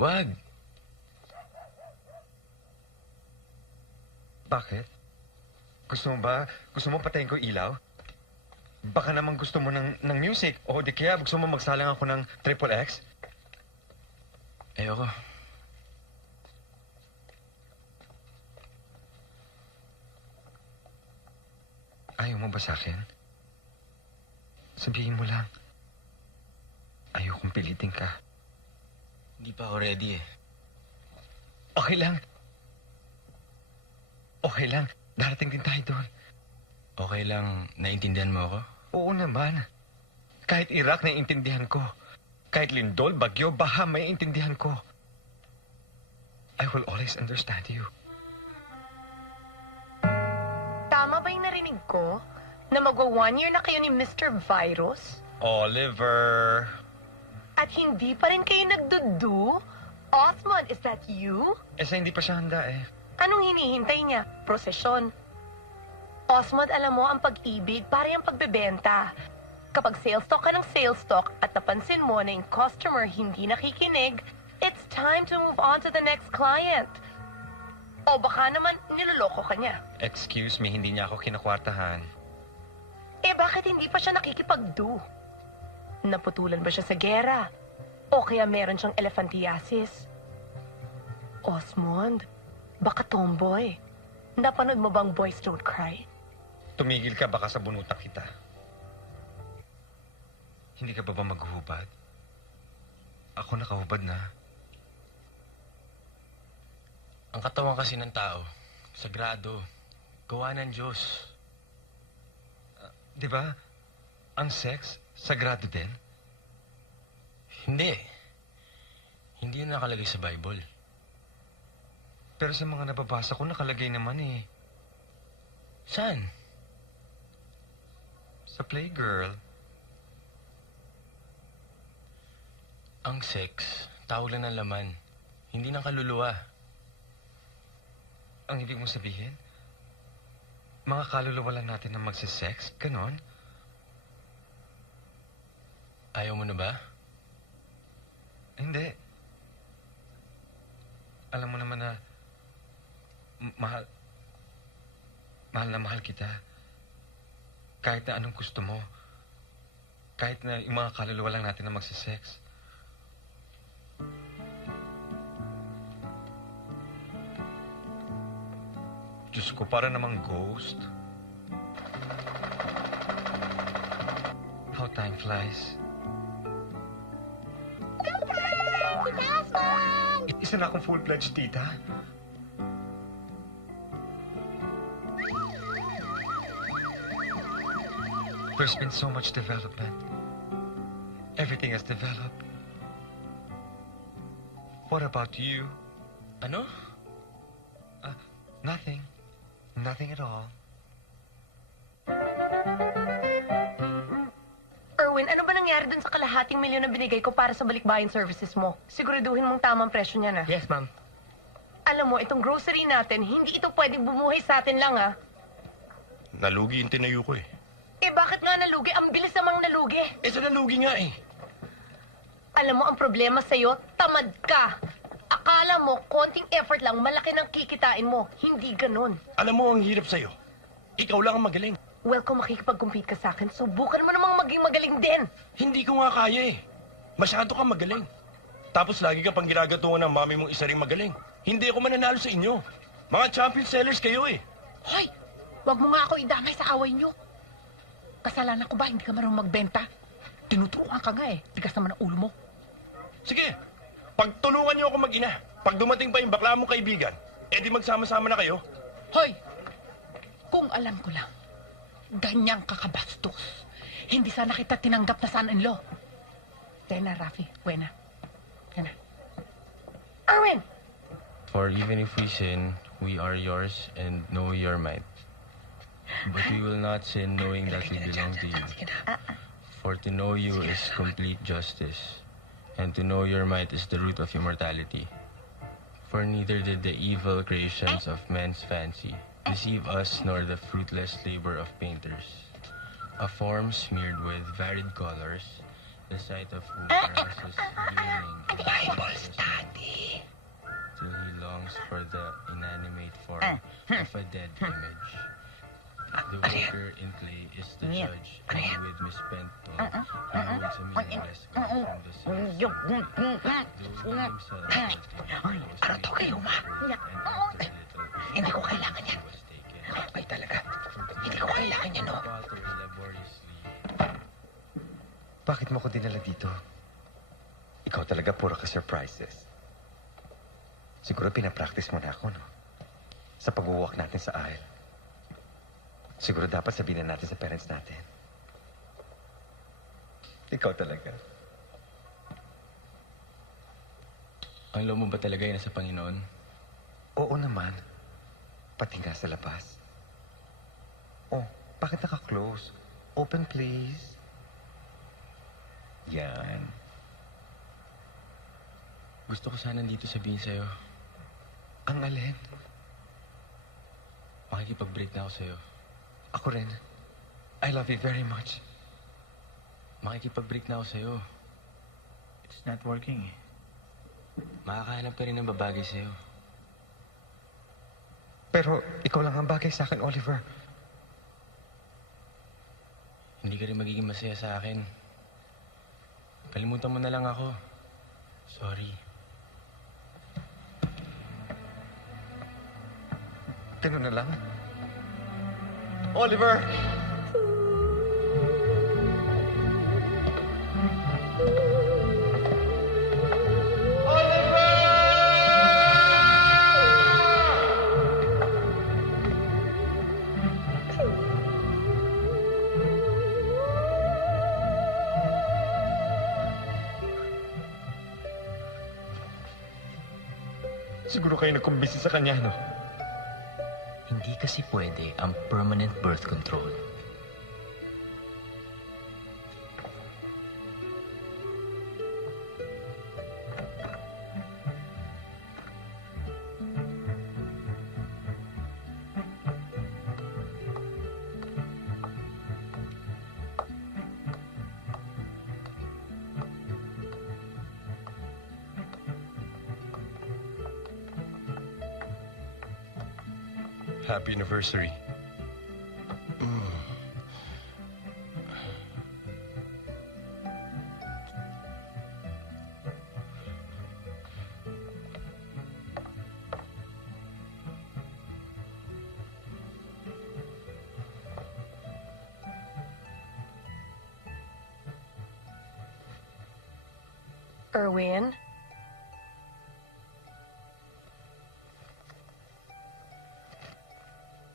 Wag. Bakit? Gusto mo patayin ko ilaw? Baka naman gusto mo ng music. O di kaya gusto mo magsalang ako ng Triple X? Ayoko. Ayaw mo ba sa akin? Sabihin mo lang. Ayokong pilitin ka. Hindi pa ako ready eh. Okay lang. Okay lang. Darating din tayo doon. Okay lang, naiintindihan mo ako? Oo naman. Kahit Iraq, naiintindihan ko. Kahit Lindol, Bagyo, Baha, maiintindihan ko. I will always understand you. Tama ba yung narinig ko? Na magwa 1 year na kayo ni Mr. Virus? Oliver. At hindi pa rin kayo nagdudu? Osmond, is that you? Sa hindi pa siya handa eh. Anong hinihintay niya? Prosesyon. Osmond, alam mo, ang pag-ibig, para yung pagbebenta. Kapag sales talk ka ng sales talk at napansin mo na yung customer hindi nakikinig, it's time to move on to the next client. O baka naman niloloko ka niya. Excuse me, hindi niya ako kinakwartahan. Bakit hindi pa siya nakikipag-do? Naputulan ba siya sa gera? O kaya meron siyang elephantiasis? Osmond, baka tomboy. Napanood mo bang Boys Don't Cry? Tumigil ka, baka sa bunutan kita. Hindi ka ba maghuhubad? Ako nakahubad na. Ang katawan kasi ng tao, sagrado, gawa ng Diyos. Di ba? Ang sex, sagrado din. Hindi. Hindi yun nakalagay sa Bible. Pero sa mga nababasa ko, nakalagay naman eh. Saan? Sa Playgirl. Ang sex, tawag lang ng laman. Hindi ng kaluluwa. Ang ibig mo sabihin? Mga kaluluwa lang natin na magsisex? Ganon? Ayaw mo na ba? Hindi. Alam mo naman na mahal na mahal kita. Kahit na anong gusto mo. Kahit na yung mga kaluluwa lang natin na magsisex. Diyos ko, para namang ghost. How time flies. Isa na akong full-fledged tita. There's been so much development. Everything has developed. What about you? Ano? Nothing. Nothing at all. Erwin, ano ba nangyari dun sa kalahating milyon na binigay ko para sa balikbayan services mo? Siguraduhin mong tamang presyo niya na. Yes, ma'am. Alam mo, itong grocery natin, hindi ito pwedeng bumuhay sa atin lang, ha? Nalugi yung tinayo ko eh. Eh, bakit nga nalugi? Ang bilis namang nalugi. Eh, sa nalugi nga eh. Alam mo, ang problema sa'yo, tamad ka. Akala mo, konting effort lang, malaki ng kikitain mo. Hindi ganun. Alam mo, ang hirap sa'yo. Ikaw lang ang magaling. Well, kung makikipag-compete ka sa akin, subukan mo namang maging magaling din. Hindi ko nga kaya eh. Masyado kang magaling. Tapos lagi ka pang ginagatungan ng mami mong isa ring magaling. Hindi ako mananalo sa inyo. Mga champion sellers kayo eh. Hoy! Huwag mo nga ako idamay sa away nyo. Kasalanan ko ba? Hindi ka marunong magbenta. Tinuturuan ka nga eh. Tigas naman ang ulo mo. Sige, pagtulungan niyo ako mag-ina. Pag dumating pa yung bakla mong kaibigan, edi magsama-sama na kayo. Hoy! Kung alam ko lang, ganyang kakabastos. Hindi sana kita tinanggap na son-in-law. Tena, Rafi. Buena. Tena. Erwin! For even if we sin, we are yours and know your might. But we will not sin knowing that we belong to you. For to know you is complete justice, and to know your might is the root of immortality. For neither did the evil creations of men's fancy deceive us, nor the fruitless labor of painters. A form smeared with varied colors, the sight of whom arouses feeling in the Bible senses study. till he longs for the inanimate form of a dead image. The worker in clay is the judge, and with misspent toil, he holds a meaningless God from the sense. Though he himself Ano to kayo, ma? Hindi ko kailangan yan. Ay, talaga. Hindi ko kailangan yan, no? Bakit mo ko dinala dito? Ikaw talaga puro ka surprises. Siguro pinapractice mo na ako, no? Sa pag-walk natin sa aisle. Siguro dapat sabihin na natin sa parents natin. Ikaw talaga. Ang loob mo ba talaga yun sa Panginoon? Oo naman. Pati nga sa labas. Oh, bakit naka-close? Open, please. Yan. Gusto ko sana dito sabihin sa'yo. Ang alin? Makikipag-break na ako sa'yo. Ako rin. I love you very much. Makikipag-break na ako sa'yo. It's not working eh. Makakahanap ka rin ng babagay sa'yo. Pero ikaw lang ang bagay sa akin, Oliver. Hindi ka rin magiging masaya sa akin. Kalimutan mo na lang ako. Sorry. Ganun na lang. Oliver! Siguro kayo nagkumbisi sa kanya, no? Hindi kasi pwede ang permanent birth control. Happy anniversary. Erwin?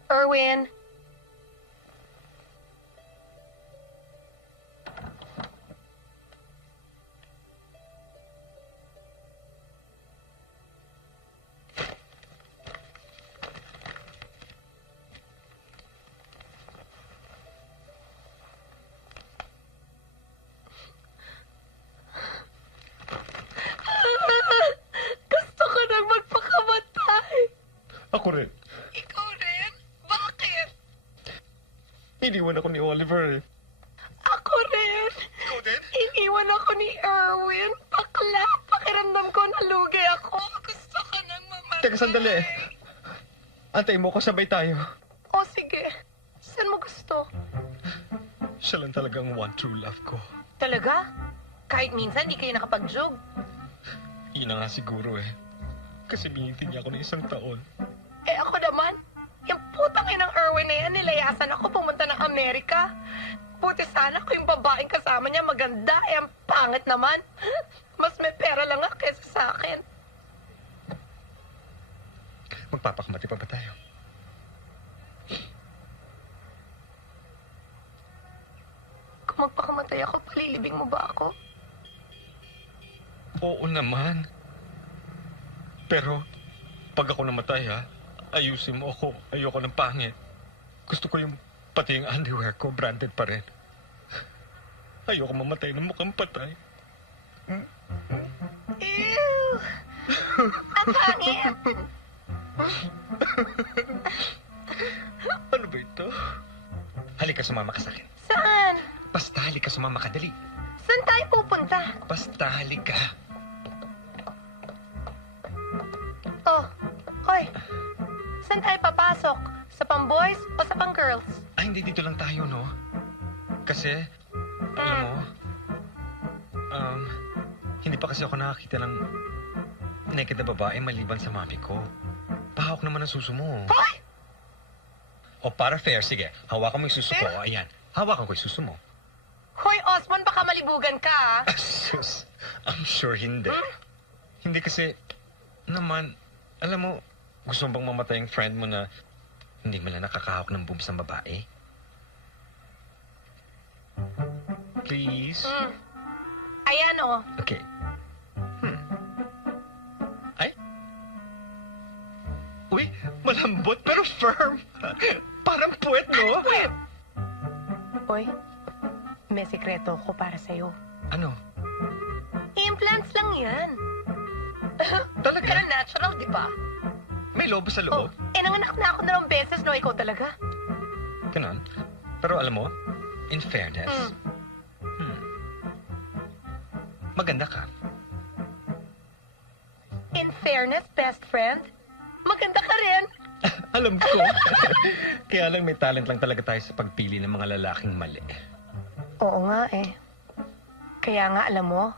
Erwin? Gusto ko nang magpakamatay. Ako rin. Ikaw rin? Bakit? Iniwan ako ni Oliver. Ako rin. Ikaw din? Iniwan ako ni Erwin. Bakla, pakiramdam ko nalugi ako. Gusto ka nang mamatay. Teka, sandali. Antayin mo ko, sabay tayo. O sige, saan mo gusto? Siya lang talagang one true love ko. Talaga? Kahit minsan di kayo nakapag-jog. Yun na nga siguro eh. Kasi binitin niya ako ng 1 taon. Eh ako naman, yung putang inang Erwin na yan, nilayasan ako pumunta ng Amerika. Buti sana ko yung babaeng kasama niya maganda, eh ang pangit naman. Mas may pera lang nga kesa sa akin. Magpapakamati pa ba tayo? Kung magpakamatay ako, palilibing mo ba ako? Oo naman. Pero, pag ako namatay ha, ayusin mo ako. Ayoko ng pangit. Gusto ko yung pati yung underwear ko, branded pa rin. Ayoko mamatay ng mukhang patay. Ew! Ang pangit! Ano ba ito? Halika, sumama ka sa akin. Saan? Basta halika, sumama ka, dali. Saan tayo pupunta? Basta halika. Oh, hoy. Saan tayo papasok? Sa pang-boys o sa pang-girls? Ay, hindi dito lang tayo, no? Kasi, alam mo, hindi pa kasi ako nakakita ng naked na babae maliban sa mami ko. Pahawak naman ang suso mo. Hoy! O para fair, sige. Hawakan mo yung suso ko. Ayan. Hawakan ko yung suso mo. Hoy, Osmond, baka malibugan ka, ah. Sus, I'm sure hindi. Hindi kasi, naman, alam mo, gusto mo bang mamatay yung friend mo na hindi mo lang nakakahawak ng boobs ng babae? Please? Ayan, oh. Okay. Ay? Uy, malambot pero firm. Parang puwet, no? Wait! Hoy, may sikreto ko para sa'yo. Ano? Implants lang yan. Talaga? Pero natural, di ba? May lobo sa Oh, loob? nanganak na ako dalawang beses, no? Ikaw talaga? Ganon. Pero alam mo, in fairness, maganda ka. In fairness, best friend, maganda ka rin. Alam ko. Kaya lang may talent lang talaga tayo sa pagpili ng mga lalaking mali. Oo nga, eh. Kaya nga, alam mo,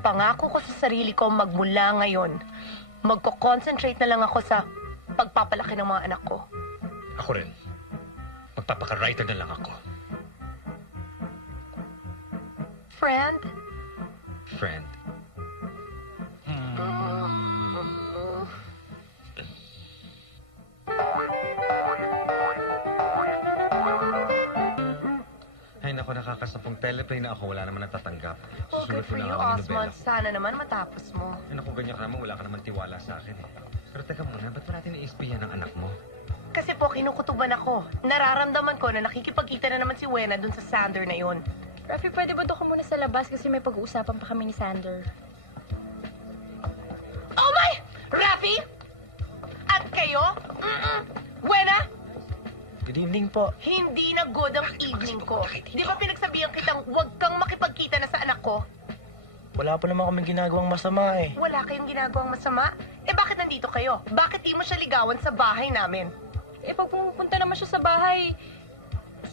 pangako ko sa sarili ko magmula ngayon, magko-concentrate na lang ako sa pagpapalaki ng mga anak ko. Ako rin. Magpapaka-writer na lang ako. Friend? Friend. Ay, naku, nakakasapong teleplay na ako. Wala naman natatanggap. Okay Susunod ko for na you, ang aming Osmond. nobela. Sana naman matapos mo. Ay, naku, ganyan ka naman. Wala ka naman tiwala sa akin eh. Pero teka muna, ba't mo natin iispiyan ang anak mo? Kasi po, kinukutuban ako. Nararamdaman ko na nakikipagkita na naman si Wena dun sa Sander na yon. Rafi, pwede ba doon ka muna sa labas kasi may pag-uusapan pa kami ni Sander. Oh my! Rafi! At kayo? Wena? Good evening po. Hindi na good ang evening ko. Di ba pinagsabihan kitang huwag kang makipagkita na sa anak ko? Wala pa naman kaming ginagawang masama eh. Wala kayong ginagawang masama? Eh bakit nandito kayo? Bakit di mo siya ligawan sa bahay namin? Eh, pag pumupunta naman siya sa bahay,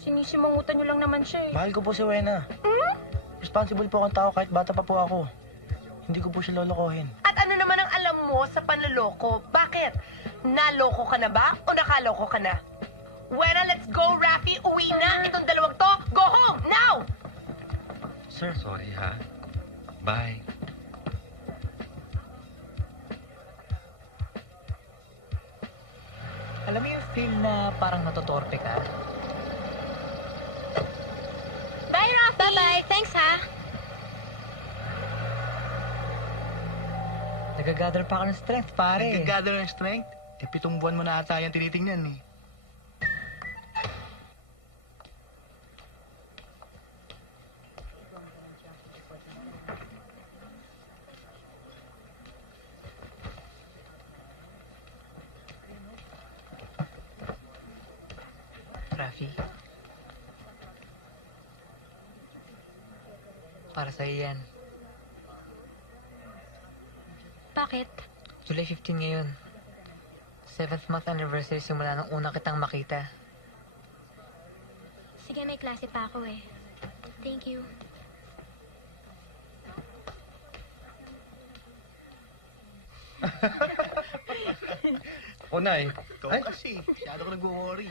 sinisimangutan niyo lang naman siya eh. Mahal ko po si Wena. Responsible po akong tao kahit bata pa po ako. Hindi ko po siya lolokohin. At ano naman ang alam mo sa panloloko? Bakit? Naloko ka na ba o nakaloko ka na? Wena, let's go, Rafi. Uwi na. Itong dalawang to. Go home, now! Sir, sorry ha. Bye. Alam mo yung feel na parang natotorpe ka? Bye, Rafi! Bye-bye! Thanks, ha? Nagagather pa ka ng strength, pare. Nag-gather ng strength. Eh, 7 buwan mo na ata yan tinitingnan eh. Rafi. Para sa'yo yan. Bakit? July 15 ngayon. 7th month anniversary simula nung una kitang makita. Sige, may klase pa ako eh. Thank you. O, Nay. Ikaw Ay, kasi. Masyado ko nag-worry.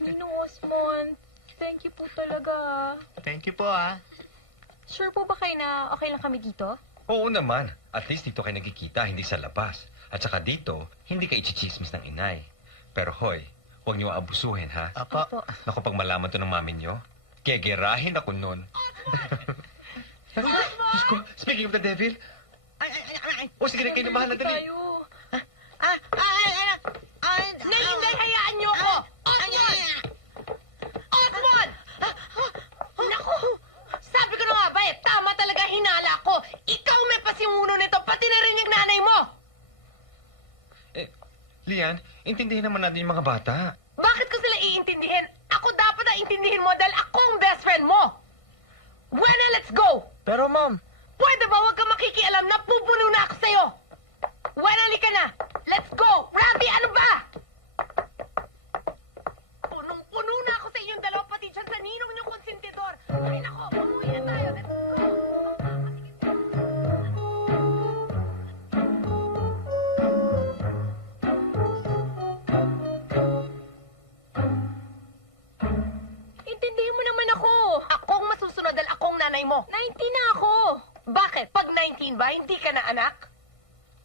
Ninong Osmond, thank you po talaga. Thank you po, ah. Sure po ba kayo na okay lang kami dito? oo naman. At least dito kayo nagkikita, hindi sa labas. At saka dito, hindi kayo ichichismis ng inay. Pero hoy, huwag niyo aabusuhin, ha? Apa. Opo. Naku, pag malaman to ng mami niyo, kegerahin ako nun. Diyos ko, speaking of the devil, o sige na kayo na bahala, dali. Tayo. Naingay, hayaan niyo ako! Osmond! Osmond! Naku! Sabi ko na nga ba tama talaga hinala ko. Ikaw may pasimuno nito, pati na rin yung nanay mo. Lian, intindihin naman natin yung mga bata. Bakit ko sila iintindihin? Ako dapat na intindihin mo dahil ako ang best friend mo. Wena, let's go! Pero, Ma'am, Pwede ba huwag kang makikialam na pupuno na ako sa'yo? Wena, halika na! Let's go! Rafi, ano ba? Punong-puno na ako sa inyong dalawa, pati dyan sa ninong niyong konsentidor. Ay, nako, umuwi na tayo. Let's go! Intindihin mo naman ako. Akong masusunod dahil akong nanay mo. 19 na ako. Bakit? Pag 19 ba, hindi ka na anak?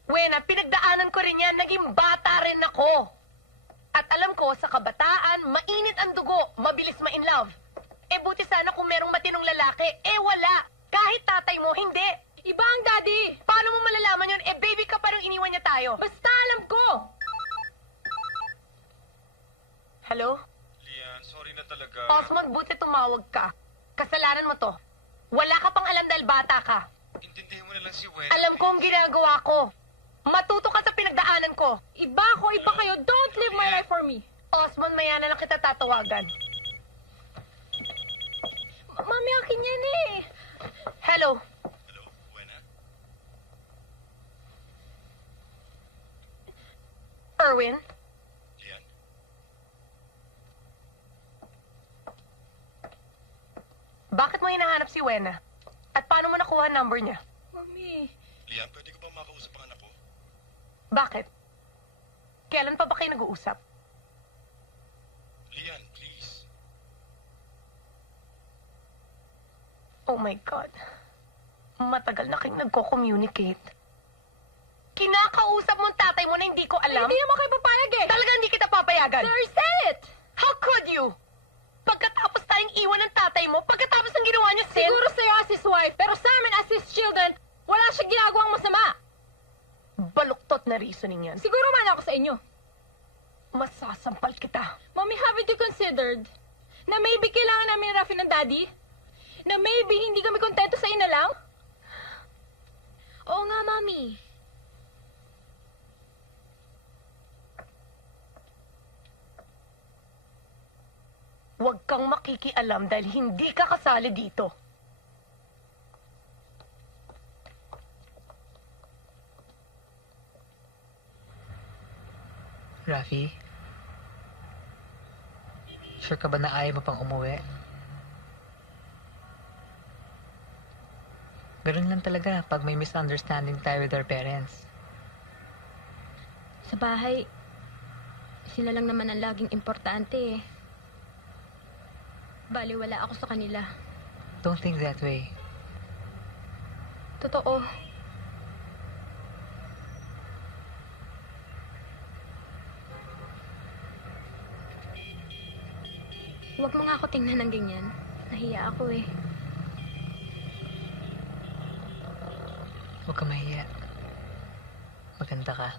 Wena, pinagdaanan ko rin yan. Naging bata rin ako. At alam ko, sa kabataan, mainit ang dugo, mabilis ma-inlove. Eh, buti sana kung merong matinong lalaki. Eh, wala. Kahit tatay mo, hindi. Iba ang daddy. Paano mo malalaman yun? Eh, baby ka pa nung iniwan niya tayo. Basta alam ko. Hello? Lian, sorry na talaga. Osmond, buti tumawag ka. Kasalanan mo to. Wala ka pang alam dahil bata ka. Intindihin mo na lang si Wen. Alam ko ang ginagawa ko. Matuto ka sa pinagdaanan ko. Iba ako, iba kayo. Don't live my life for me. Osmond, maya na lang kita tatawagan. Mami, akin yan eh. Hello? Hello, Buena? Erwin? Lian? Bakit mo hinahanap si Wena? At paano mo nakuha ang number niya? Mami. Lian, pwede ko ba makausap ang anak ko? Bakit? Kailan pa ba kayo nag-uusap? Lian, please. Oh my God. Matagal na kayong nagko-communicate. Kinakausap mo ang tatay mo na hindi ko alam? Hindi naman kayo papayag eh. Talaga hindi kita papayagan? Sir, say it. How could you? Pagkatapos tayong iwan ng tatay mo, pagkatapos ng ginawa niyo sin... Siguro sa'yo as his wife, pero sa amin as his children, wala siya ginagawang masama. Baluktot na reasoning yan. Siguro man ako sa inyo. Masasampal kita. Mami, haven't you considered na maybe kailangan namin ni Rafi ng daddy? Na maybe hindi kami kontento sa ina lang? Oo nga, Mami. Huwag kang makikialam dahil hindi ka kasali dito. Rafi? Sure ka ba na ayaw mo pang umuwi? Ganun lang talaga pag may misunderstanding tayo with our parents. Sa bahay, sila lang naman ang laging importante eh. Baliwala ako sa kanila. Don't think that way. Totoo. Huwag mo nga ako tingnan ng ganyan. Nahiya ako eh. Huwag ka mahiya. Maganda ka.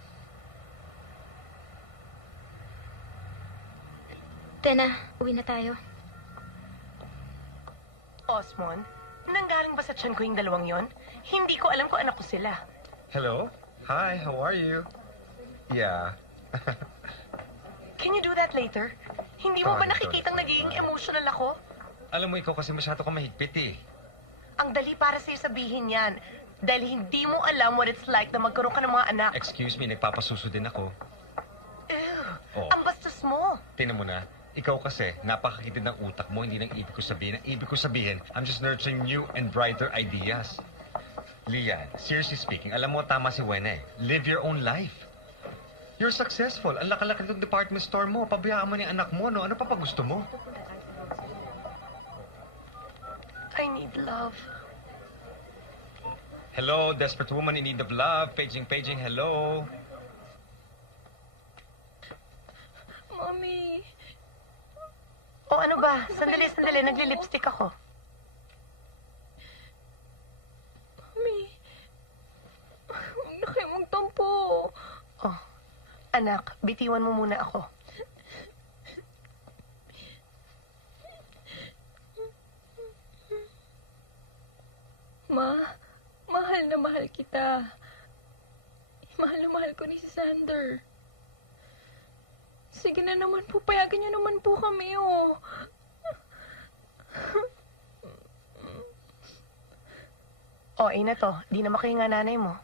Tena, uwi na tayo. Osmond, nanggaling ba sa tiyan ko yung dalawang yon? Hindi ko alam kung anak ko sila. Hello? Hi, how are you? Yeah. Can you do that later? Hindi mo ba Sorry, nakikitang sorry. nagiging emotional ako? Alam mo, ikaw kasi masyado ka mahigpit eh. Ang dali para sa'yo sabihin yan. Dahil hindi mo alam what it's like na magkaroon ka ng mga anak. Excuse me, nagpapasuso din ako. Ew, Oh. ang bastos mo. Tingnan mo na, ikaw kasi, napakakitid ng utak mo, hindi nang ibig ko sabihin. Ang ibig ko sabihin, I'm just nurturing new and brighter ideas. Lian, seriously speaking, alam mo, tama si Wena eh. Live your own life. You're successful. Ang laki-laki ng department store mo. Pabayaan mo ni anak mo, no? Ano pa gusto mo? I need love. Hello, desperate woman in need of love. Paging, hello. Mommy. O ano ba? Sandali, nagli-lipstick ako. Mommy. Huwag na kayo magtampo. Oh, anak, bitiwan mo muna ako. Ma, mahal na mahal kita. Mahal na mahal ko ni si Sander. Sige na naman po, payagan niyo naman po kami, oh. O, na to. Di na makahinga nanay mo.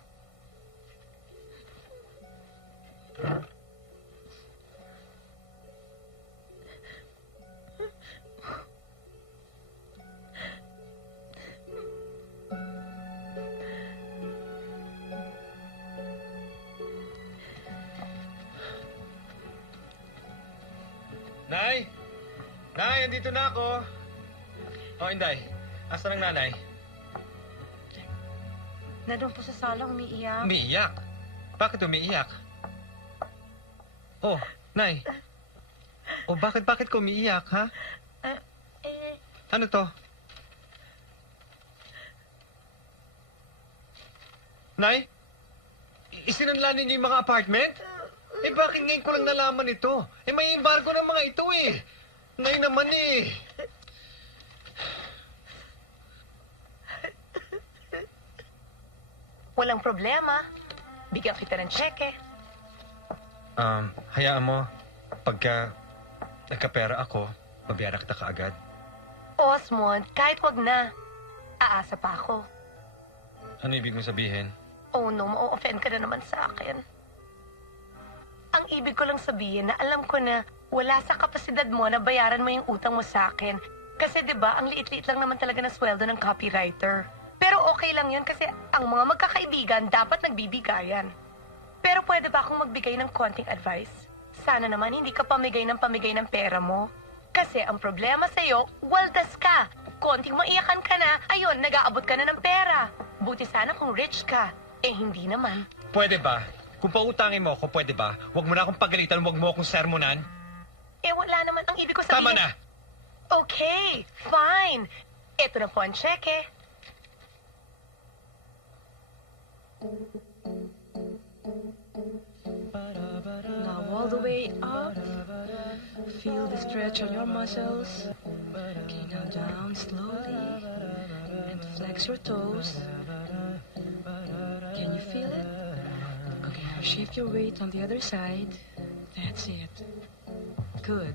Nay! Nay, andito na ako. Oh, Inday. Asan ang nanay? Nandun po sa sala, umiiyak. Umiiyak. Bakit umiiyak? Oh, Nay. Oh, bakit ka umiiyak, ha? Ano to? Nay? Isinanla ninyo yung mga apartment? Eh, bakit ngayon ko lang nalaman ito? Eh, may embargo ng mga ito eh. Nay naman eh. Walang problema. Bigyan kita ng tseke. Hayaan mo. Pagka nagkapera ako, babayaran kita kaagad. Osmond, kahit wag na. Aasa pa ako. Ano ibig mong sabihin? Oh no, ma-offend ka na naman sa akin. Ang ibig ko lang sabihin na alam ko na wala sa kapasidad mo na bayaran mo yung utang mo sa akin. Kasi 'di ba, ang liit-liit lang naman talaga ng sweldo ng copywriter. Pero okay lang 'yun kasi ang mga magkakaibigan dapat nagbibigayan. Pero pwede ba akong magbigay ng konting advice? Sana naman hindi ka pamigay ng pera mo. Kasi ang problema sa'yo, waldas ka. Konting maiyakan ka na, ayun, nag-aabot ka na ng pera. Buti sana kung rich ka. Eh, hindi naman. Pwede ba? Kung pautangin mo ako, pwede ba? Huwag mo na akong pagalitan, huwag mo akong sermonan. Eh, wala naman ang ibig ko sabihin. Tama na! Okay, fine. Ito na po ang cheque. Now all the way up. Feel the stretch on your muscles. Okay, now down slowly. And flex your toes. Can you feel it? Okay, now shift your weight on the other side. That's it. Good.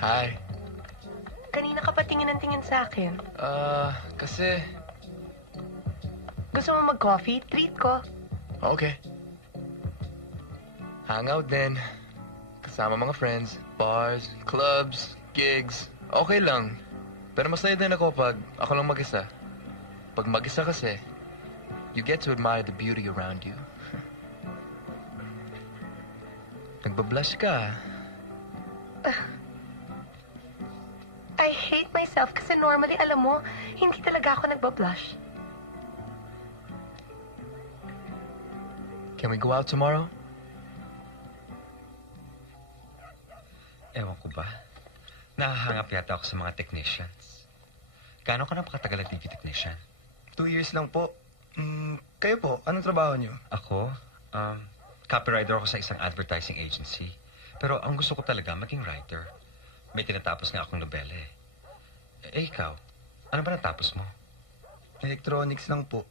Hi. Kanina ka pa tingin ng tingin sa akin. Kasi... Gusto mo mag-coffee? Treat ko. Okay. Hangout din. Kasama mga friends. Bars, clubs, gigs. Okay lang. Pero masaya din ako pag ako lang mag-isa. Pag mag-isa kasi, you get to admire the beauty around you. Nagbablush ka. I hate myself kasi normally, alam mo, hindi talaga ako nagbablush. Can we go out tomorrow? Ewan ko ba? Nahahangap yata ako sa mga technicians. Gaano ka na pakatagal ang TV technician? 2 years lang po. Kayo po, anong trabaho niyo? Ako, copywriter ako sa isang advertising agency. Pero ang gusto ko talaga, maging writer. May tinatapos nga akong nobela eh. Eh, ikaw, ano ba natapos mo? Electronics lang po.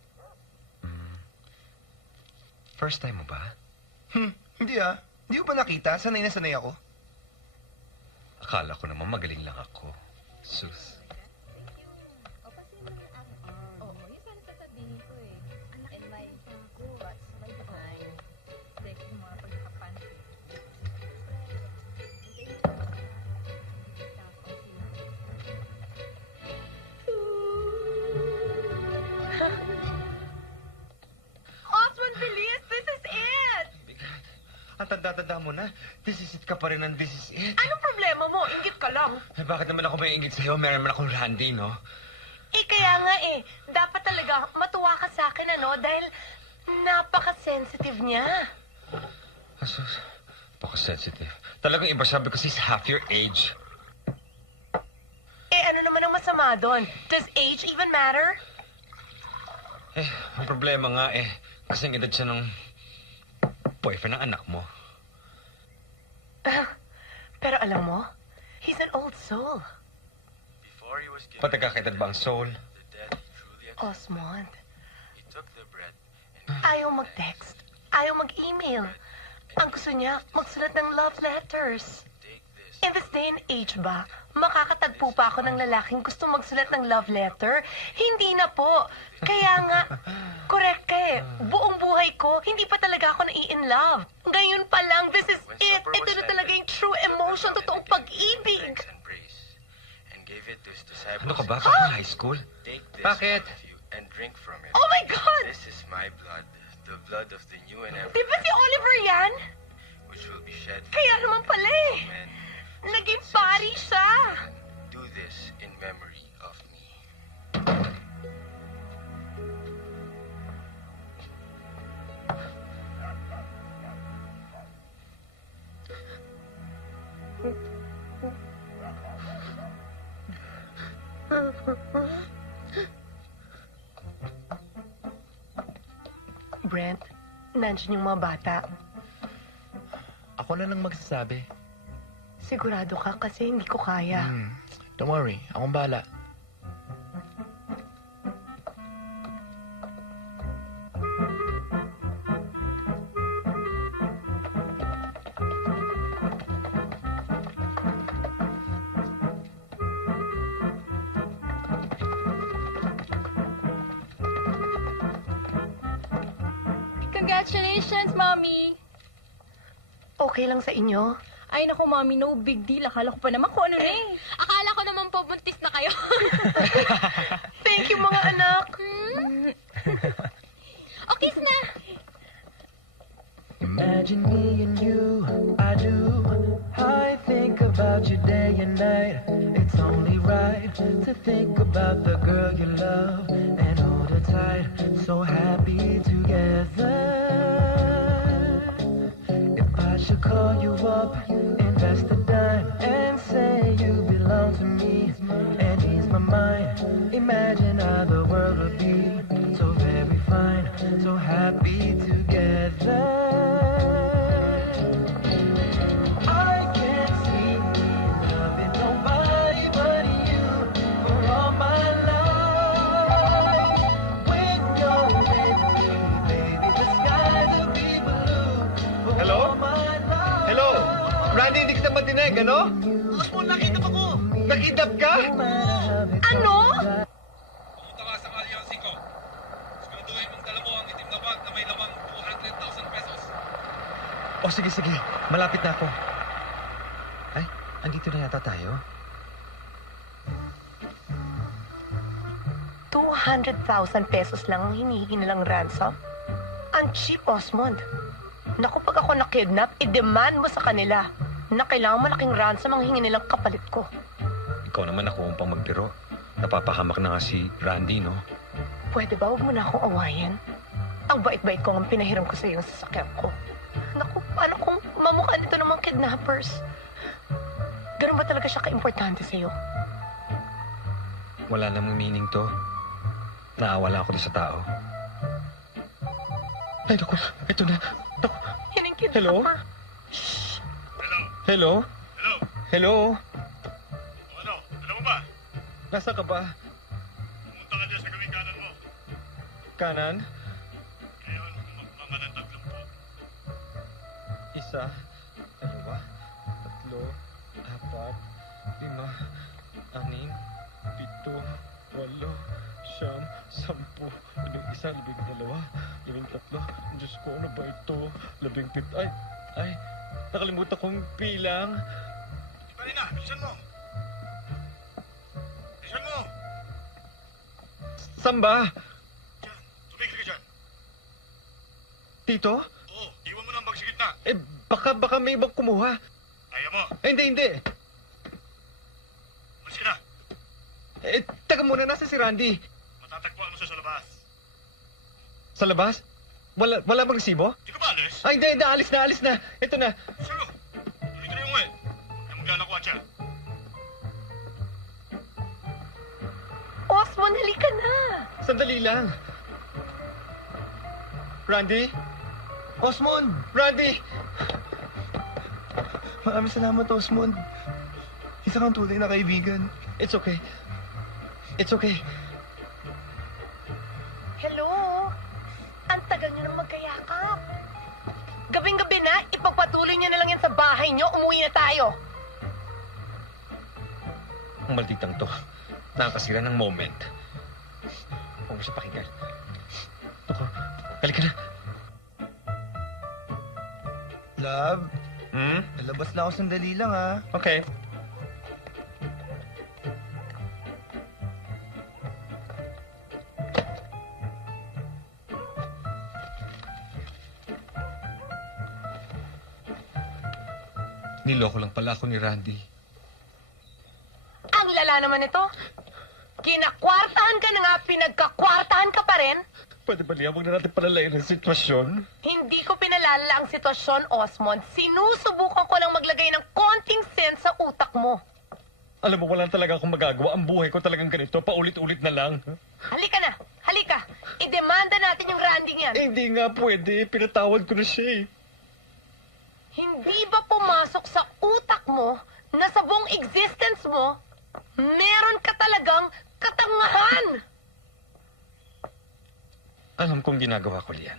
First time mo ba? Hindi ah. Di mo ba nakita? Sanay na sanay ako. Akala ko naman magaling lang ako. Sus. Osmond, bilis! This is it! Ang tanda-tanda mo na. This is it ka pa rin and this is it. Anong problema mo? Ingit ka lang. Eh, bakit naman ako may ingit sa'yo? Meron naman akong Randy, no? Eh, kaya nga eh. Dapat talaga matuwa ka sa akin, ano? Dahil napaka-sensitive niya. Asus, paka-sensitive. Talagang iba sabi kasi is half your age. Eh, ano naman ang masama doon? Does age even matter? Eh, ang problema nga eh, kasing edad siya ng boyfriend ng anak mo. Pero alam mo, he's an old soul. Before he was given Patagkakitad ba ang soul? the dead truly accepted, Osmond, he took the bread and ayaw mag-text, ayaw mag-email. Ang gusto niya, magsulat ng love letters. take this. In this day and age ba, makakatagpo pa ako ng lalaking gusto magsulat ng love letter? Hindi na po. Kaya nga, correct ka eh. Buong buhay ko, hindi pa talaga ako nai-in love. Ngayon pa lang, this is it. Ito na talaga yung true emotion, totoong pag-ibig. Thanks and praise, and gave it to his disciples. Ano ka ba? Parang high school? Take this Bakit? all of you and drink from it. Oh my God! This is my blood, the blood of the new and Di ba si Oliver yan? which will be shed for Kaya naman pala eh. men. Naging pari siya. Do this in memory of me. Brent, nandiyan yung mga bata. Ako na lang magsasabi. Sigurado ka kasi hindi ko kaya. Don't worry, akong bahala. Congratulations, Mommy! Okay lang sa inyo? Ay, naku, Mommy, no big deal. Akala ko pa naman kung ano na eh. Akala ko naman po buntis na kayo. Thank you, mga anak. Okay na. Imagine me and you, I do. I think about you day and night. It's only right to think about the girl you love and hold her tight. So happy together. If I should call you up, invest a dime, and say you belong to me and ease my mind. Imagine how the world would be so very fine, so happy together. I can't see me loving nobody but you for all my life. When you're with me, baby, the skies will be blue for Hello? all my life. Hello? Randy, hindi kita matinig, ano? Osmond, nakita ako! Nakidap ka? Ano? Pumunta ka sa Kalyan 5. Siguraduhin mong dala mo ang itim na bag na may lamang 200,000 pesos. O sige, sige. Malapit na ako. Ay, andito na yata tayo. 200,000 pesos lang ang hinihingi nilang ransom? Ang cheap, Osmond. Naku, pag ako na-kidnap, i-demand mo sa kanila na kailangan malaking ransom ang hingi nilang kapalit ko. Ikaw naman ako pang magbiro. Napapahamak na nga si Randy, no? Pwede ba huwag mo na akong awayin? Ang bait-bait ko ang pinahiram ko sa iyo sa sasakyan ko. Naku, paano kung mamukha nito ng mga kidnappers? Ganun ba talaga siya ka-importante sa iyo? Wala namang meaning to. Naawala ako doon sa tao. Ay, naku. Ito na. Naku. Yan ang kidnapper. Hello? Hello? Hello? Hello? Ano? Alam mo ba? Nasa ka ba? Pumunta ka dyan sa gawing kanan mo. Kanan? Ngayon, mga ng 30. Isa. 4, 5, 6, 7, 8, 9, 10, 11, 12, 13. Diyos ko, ano ba ito? 17. Ay, nakalimutan kong bilang. Marina, bilisan mo! Bilisan mo! Saan ba? Diyan, tumigil ka dyan. Dito? Oo, iwan mo na ang bag sa gitna. Baka may ibang kumuha. Kaya mo, Hindi. malis ka na. Taga muna, nasa si Randy. Matatagpuan mo siya sa labas. Sa labas? Wala bang resibo? Di ka ba alis? Hindi, alis na. Ito na. Sino? Tuloy ka na yung uwi. Huwag na maglalakwat siya. Osmond, halika na! Sandali lang. Randy? Osmond! Randy! Maraming salamat, Osmond. Isa kang tunay na kaibigan. It's okay. It's okay. Hello? Ang tagal niyo nang magkayakap. Gabing-gabi na, ipagpatuloy niyo na lang yan sa bahay niyo. Umuwi na tayo. Ang malditang to. Nakakasira ng moment. Huwag mo siya pakinggan. Ako, halika na. Love, lalabas na ako sandali lang, ha? Okay. Niloko lang pala ako ni Randy. Ang lala naman ito. Kinakwartahan ka na nga, pinagkakwartahan ka pa rin. Pwede ba liya, huwag na natin palalayan ang sitwasyon? Hindi ko pinalala ang sitwasyon, Osmond. Sinusubukan ko lang maglagay ng konting sense sa utak mo. Alam mo, wala talaga akong magagawa. Ang buhay ko talagang ganito, paulit-ulit na lang. Halika na, halika. Idemanda natin yung Randy yan. Hindi nga pwede. Pinatawad ko na siya eh. Hindi ba pumasok sa utak mo na sa buong existence mo, meron ka talagang katangahan? Alam kong ginagawa ko liyan.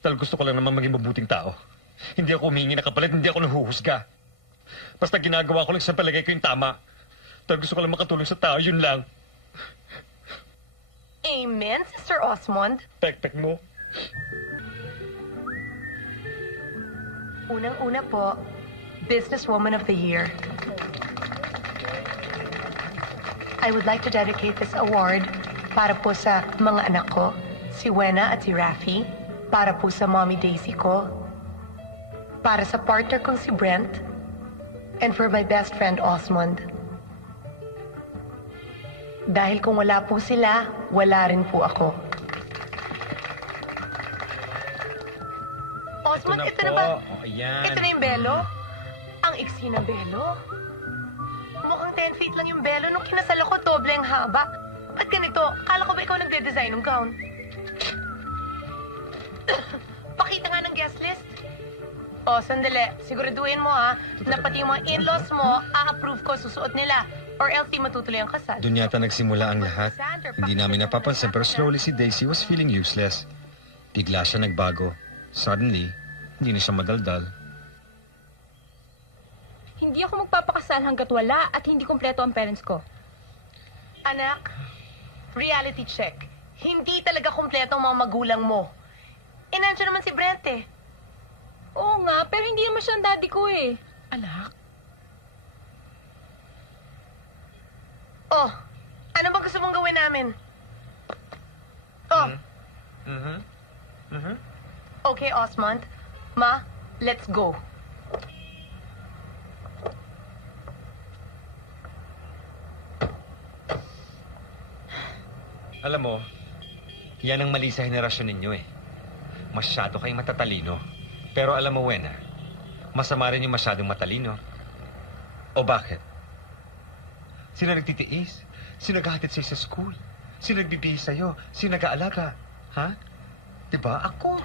Dahil gusto ko lang naman maging mabuting tao. Hindi ako humingi na kapalit, hindi ako nahuhusga. Basta ginagawa ko lang sa palagay ko yung tama. Dahil gusto ko lang makatulong sa tao, yun lang. Amen, Sister Osmond. Pek-pek mo. Unang-una po, Businesswoman of the Year. I would like to dedicate this award para po sa mga anak ko, si Wena at si Rafi, para po sa Mommy Daisy ko, para sa partner kong si Brent, and for my best friend Osmond. Dahil kung wala po sila, wala rin po ako. Osmond, ito na ba? Oh, ayan. Ito na yung belo? Ang iksi ng belo? Mukhang 10 feet lang yung belo. Nung kinasal ako, doble ang haba. Ba't ganito? Kala ko ba ikaw nagde-design ng gown? Pakita nga ng guest list. O, sandali. Siguraduhin mo ha, na pati yung mga in-laws mo, a-approve ko susuot nila. Or else di matutuloy ang kasal. Doon yata nagsimula ang lahat. Hindi namin napapansin pero slowly si Daisy was feeling useless. Bigla siya nagbago. Suddenly, hindi na siya madaldal. Hindi ako magpapakasal hanggat wala at hindi kompleto ang parents ko. Anak, reality check. Hindi talaga kompleto ang mga magulang mo. Inansya naman si Brent eh. Oo nga, pero hindi naman siya ang daddy ko eh. Anak, Oh, ano ba gusto mong gawin namin? Oh, okay, Osmond. Ma, let's go. Alam mo, yan ang mali sa henerasyon ninyo eh. Masyado kayong matatalino. Pero alam mo, Wena, masama rin yung masyadong matalino. O bakit? Sino nagtitiis? Sino naghahatid sa'yo sa school? Sino nagbibihis sa'yo? Sino nag-aalaga? Ha? Diba? Ako.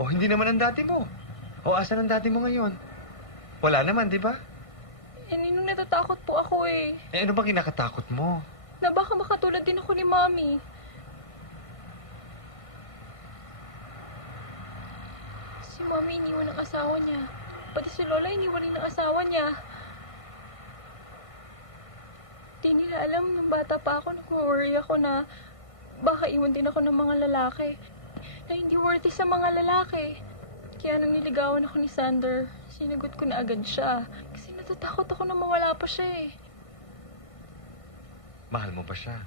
O hindi naman ang dati mo. O asan ang dati mo ngayon? Wala naman, diba? Eh, ninong natatakot po ako eh. Eh ano bang kinakatakot mo? Na baka makatulad din ako ni Mommy. Si Mommy iniwan ang asawa niya. Pati si Lola, iniwan rin ng asawa niya. Di nila alam nung bata pa ako, nag-worry ako na baka iwan din ako ng mga lalaki. Na hindi worthy sa mga lalaki. Kaya nung niligawan ako ni Sander, sinagot ko na agad siya. Kasi natatakot ako na mawala pa siya eh. Mahal mo ba siya?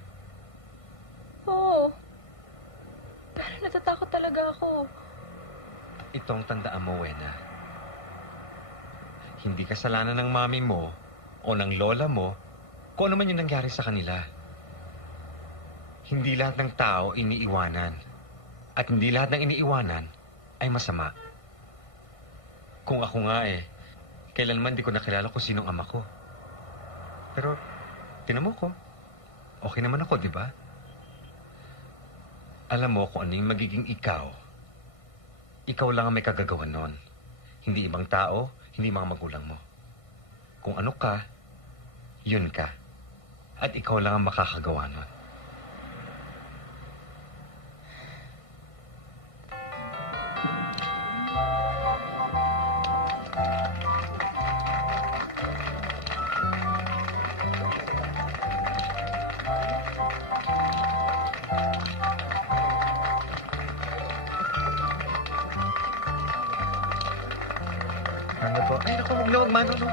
Oo. Pero natatakot talaga ako. Itong tandaan mo, Wena. Hindi kasalanan ng mami mo o ng lola mo kung ano man yung nangyari sa kanila. Hindi lahat ng tao iniiwanan. At hindi lahat ng iniiwanan ay masama. Kung ako nga kailanman di ko nakilala kung sinong ama ko. Pero, tinan mo ko. Okay naman ako, di ba? Alam mo kung ano yung magiging ikaw. Ikaw lang ang may kagagawan nun. Hindi ibang tao, hindi mga magulang mo. Kung ano ka, yun ka. At ikaw lang ang makakagawa nun. Ano po? Ay, naku, huwag na magmano, no?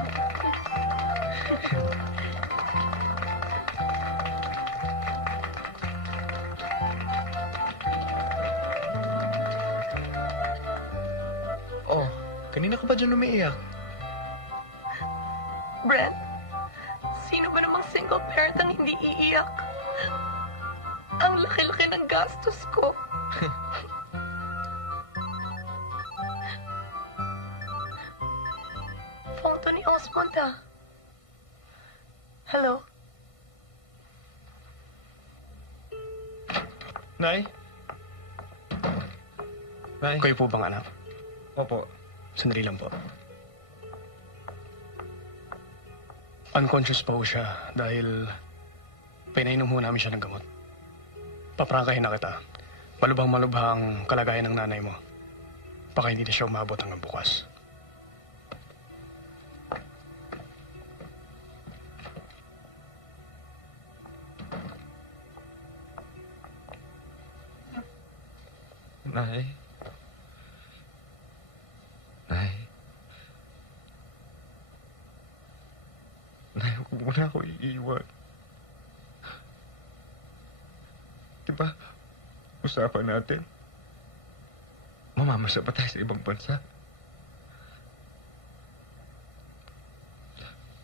Oh, kanina ka ba dyan umiiyak? Brent, sino ba namang single parent ang hindi iiyak? Ang laki-laki ng gastos ko. Phone to ni Osmond Hello? Nay? Nay? Kayo po bang anak? Opo. Sandali lang po. Unconscious pa ho siya dahil pinainom ho namin siya ng gamot. Paprangkahin na kita. Malubhang malubha ang kalagayan ng nanay mo. Baka hindi na siya umabot hanggang bukas. Nay? Nay? Nay, huwag mo na ako iiwan. Diba, usapan natin. Mamamasa pa tayo sa ibang bansa.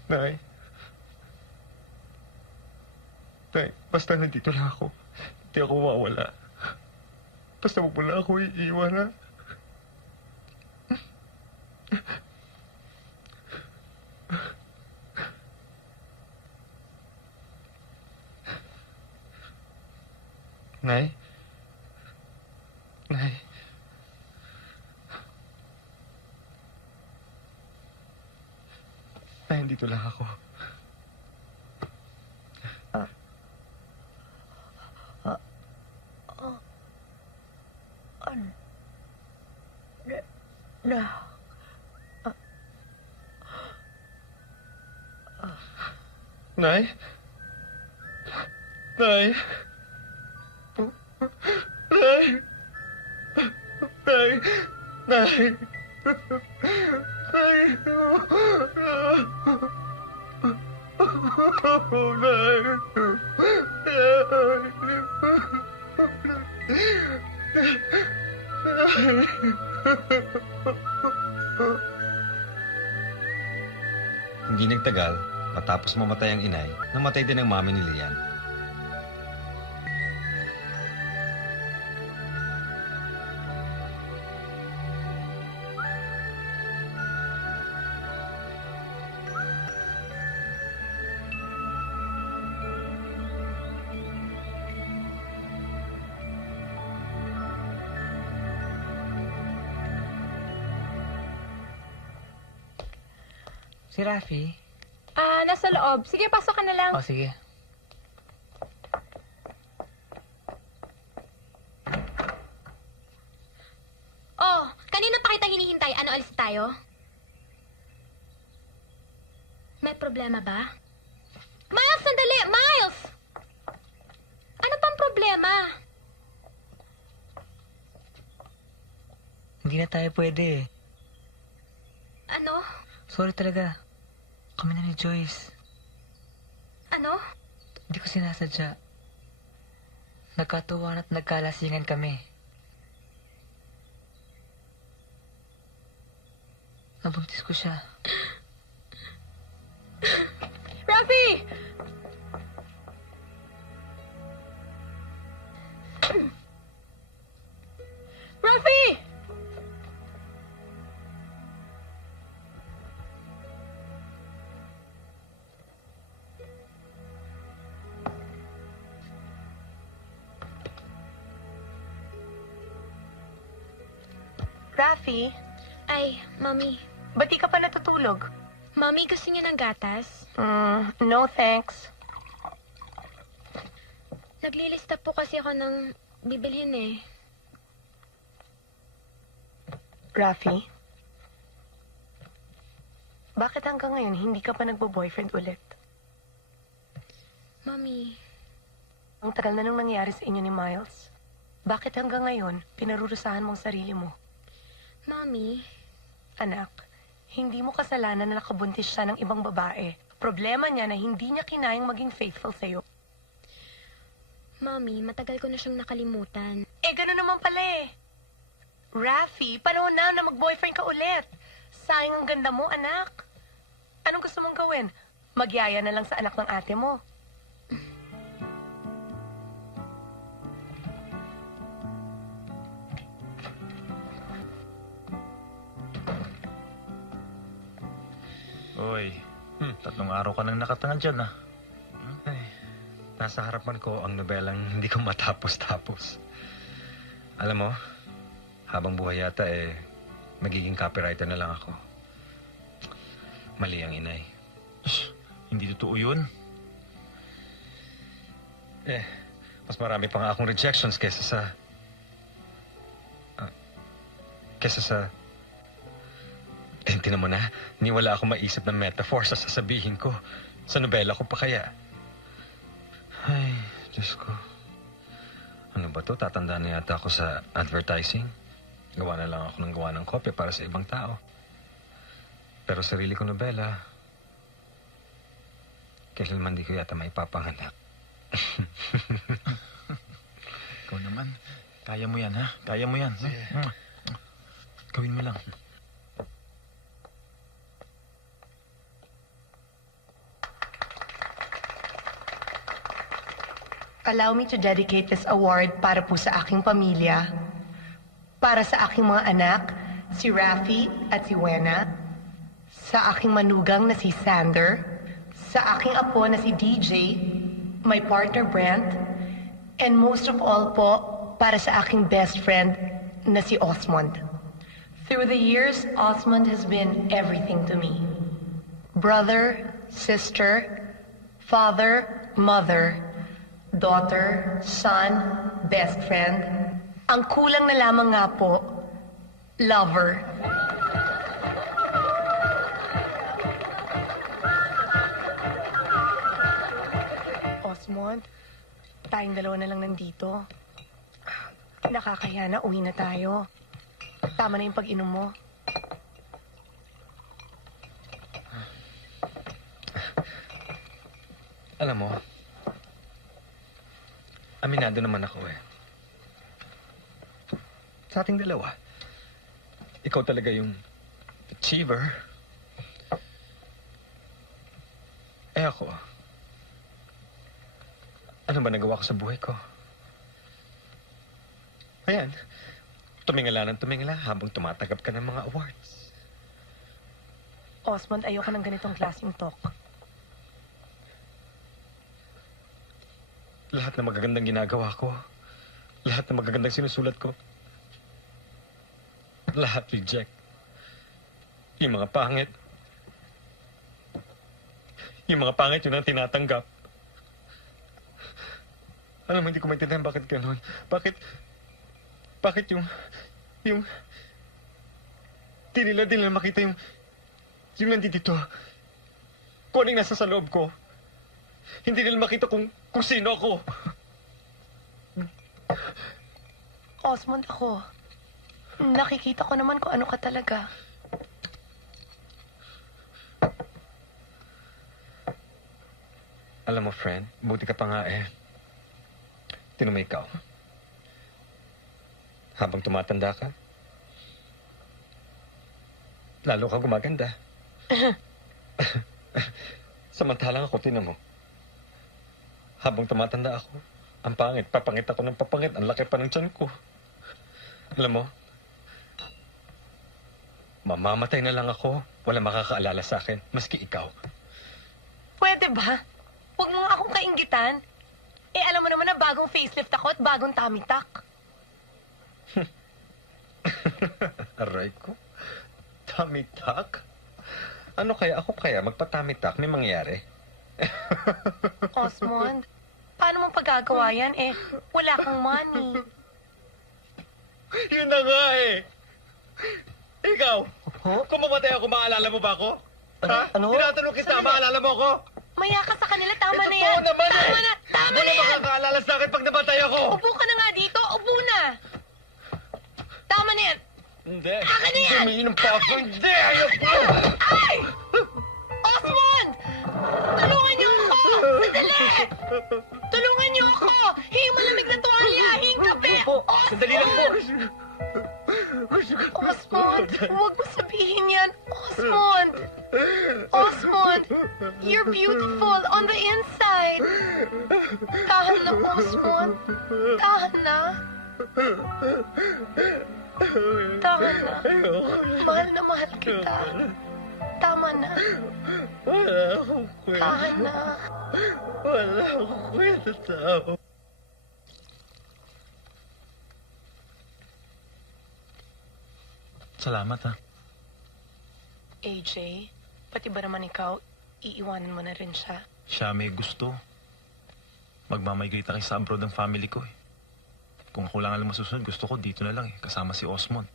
Nay? Nay, basta nandito lang ako. Hindi ako mawawala. Basta huwag mo na ako iiwan, ha? Nay? Nay? Nay, dito lang ako. Nay? Nay? Nay? Nay? Nay? Nay? Hindi nagtagal, matapos mamatay ang inay, namatay din ang mami ni Lian. Si Rafi? Nasa loob. Sige, pasok ka na lang. O, sige. Oh, kanina pa kita hinihintay. Ano, alis tayo? May problema ba? Miles, sandali! Miles! Ano pang problema? Hindi na tayo pwede eh. Ano? Sorry talaga. Kami na ni Joyce. Ano? Hindi ko sinasadya. Nagkatuwan at nagkalasingan kami. Nabuntis ko siya. Rafi! Rafi! Rafi, Ay, Mami. ba't di ka pa natutulog? Mami, gusto niya ng gatas? No thanks. Naglilista po kasi ako ng bibilhin eh. Rafi? Bakit hanggang ngayon hindi ka pa nagbo-boyfriend ulit? Mami, Ang tagal na nang nangyari sa inyo ni Miles. Bakit hanggang ngayon pinarurusahan mong sarili mo? Mami, Anak, hindi mo kasalanan na nakabuntis siya ng ibang babae. Problema niya na hindi niya kinayang maging faithful sa'yo. Mami, matagal ko na siyang nakalimutan. Eh, gano'n naman pala eh. Rafi, panahon na mag-boyfriend ka ulit. Sayang ang ganda mo, anak. Anong gusto mong gawin? Magyaya na lang sa anak ng ate mo. Oy, 3 araw ka nang nakatanga dyan, ah. Ay, nasa harapan ko ang nobelang hindi ko matapos-tapos. Alam mo, habang buhay yata magiging copywriter na lang ako. Mali ang inay. Hindi totoo yun. Mas marami pa nga akong rejections kesa sa... Tinan mo na, niwala ako maisip ng metaphor sa sasabihin ko. Sa nobela ko pa kaya. Ay, Diyos ko. Ano ba to? Tatandaan na yata ako sa advertising. Gawa na lang ako ng gawa ng kopya para sa ibang tao. Pero sarili ko nobela, kailanman di ko yata maipapanganak. Ikaw naman. Kaya mo yan, ha? Kaya mo yan. Gawin mo lang. Allow me to dedicate this award para po sa aking pamilya, para sa aking mga anak, si Rafi at si Wena, sa aking manugang na si Sander, sa aking apo na si DJ, my partner Brent, and most of all po, para sa aking best friend na si Osmond. Through the years, Osmond has been everything to me. Brother, sister, father, mother, daughter, son, best friend. Ang kulang na lamang nga po, lover. Osmond, tayong dalawa na lang nandito. Nakakaya na, uwi na tayo. Tama na yung pag-inom mo. Alam mo, aminado naman ako Sa ating dalawa, ikaw talaga yung achiever. Ako, ano ba nagawa ko sa buhay ko? Ayan, tumingala ng tumingala habang tumatagap ka ng mga awards. Osmond, ayoko ng ganitong klaseng talk. Lahat ng magagandang ginagawa ko, lahat ng magagandang sinusulat ko, lahat reject. Yung mga pangit, yun ang tinatanggap. Alam mo, hindi ko maintindihan bakit gano'n. Bakit yung... Di nila makita yung nandito. kung anong nasa sa loob ko. Hindi nila makita kung sino ako. Osmond, ako. Nakikita ko naman kung ano ka talaga. Alam mo, friend, buti ka pa nga eh. Tinan mo ikaw. Habang tumatanda ka, lalo ka gumaganda. Samantalang ako, tinan mo. Habang tumatanda ako, ang pangit, papangit ako ng papangit, ang laki pa ng tiyan ko. Alam mo, mamamatay na lang ako, wala makakaalala sa akin, maski ikaw. Pwede ba? Huwag mo nga akong kainggitan. Eh, alam mo naman na bagong facelift ako at bagong tummy tuck. Aray ko. Tummy tuck? Ano kaya ako magpa-tummy tuck? May mangyari? Osmond, paano mo pagagawa yan? Eh, wala kang money. Yun na nga eh. Ikaw, kung mamatay ako, maalala mo ba ako? Ha? Ano? Tinatanong kita, maalala mo ako? Maya ka sa kanila, tama na Totoo yan. naman eh. Tama na, tama na Wala yan. makakaalala sa akin pag namatay ako. Upo ka na nga dito, upo na. Tama na yan. Hindi. Akin na yan. Umiinom pa ako. Hindi, ayaw pa. Ay! Osmond! Tulungan niyo ako! Sandali! Tulungan niyo ako! Hing malamig na tuwalya! Hing kape! Osmond! Sandali lang po. Osmond! Huwag mo sabihin yan! Osmond! Osmond! You're beautiful on the inside! Tahan na, Osmond! Tahan na! Tahan na! Mahal kita! Tama na! Wala akong kwenta. Tahan na! Wala akong kwenta tao. Salamat, ha. AJ, pati ba naman ikaw, iiwanan mo na rin siya? Siya may gusto. Magmamigrate ako sa abroad ng family ko, eh. Kung ako lang alam masusunod, gusto ko dito na lang, eh. Kasama si Osmond.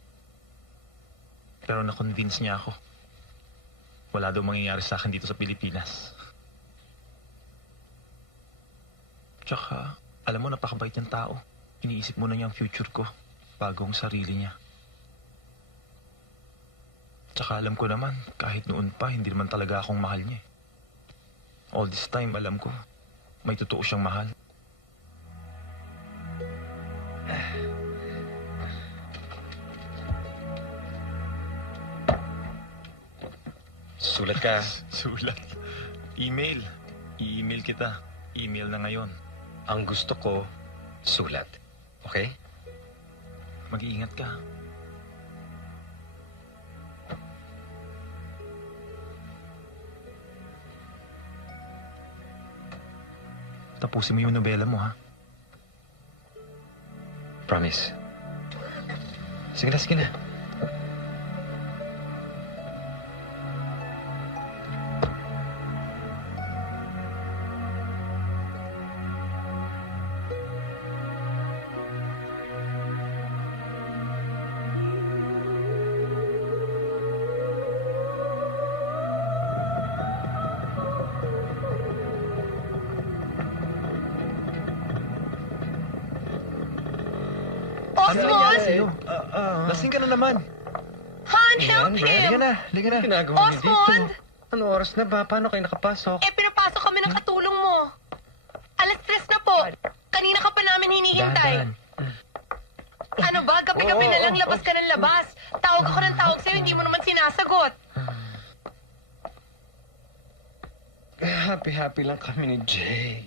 Pero na-convince niya ako. Wala daw mangyayari sa akin dito sa Pilipinas. Tsaka, alam mo, napakabait niyang tao. Iniisip mo na niya ang future ko bago ang sarili niya. Tsaka alam ko naman, kahit noon pa, hindi naman talaga akong mahal niya. All this time, alam ko, may totoo siyang mahal. Sulat ka. Sulat. Email. I-email kita. Email na ngayon. Ang gusto ko, sulat. Okay? Mag-iingat ka. Tapusin mo yung nobela mo, ha? Promise. Sige na, sige na. Osmond! Lasing ka na naman. Han, help him! na, liga na. Ginagawa niyo Osmond! dito? Ano oras na ba? Paano kayo nakapasok? Eh, pinapasok kami ng katulong mo. Alas 3 na po. Kanina ka pa namin hinihintay. Ano ba? Gabi-gabi na lang, labas ka ng labas. Tawag ako ng tawag sa'yo, hindi mo naman sinasagot. Happy lang kami ni Jay.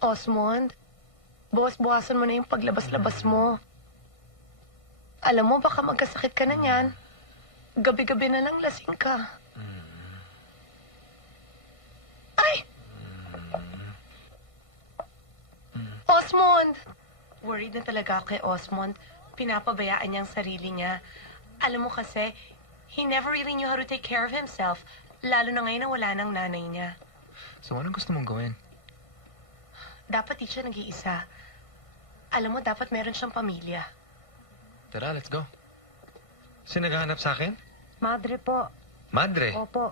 Osmond, buwas-buwasan mo na yung paglabas-labas mo. Alam mo, baka magkasakit ka na niyan. Gabi-gabi na lang lasing ka. Ay! Osmond! Worried na talaga ako kay Osmond. Pinapabayaan niya ang sarili niya. Alam mo kasi, he never really knew how to take care of himself. Lalo na ngayon na wala ng nanay niya. So, anong gusto mong gawin? Dapat di siya nag-iisa. Alam mo, dapat meron siyang pamilya. Tara, let's go. Sino naghahanap sa akin? Madre po. Madre. Opo.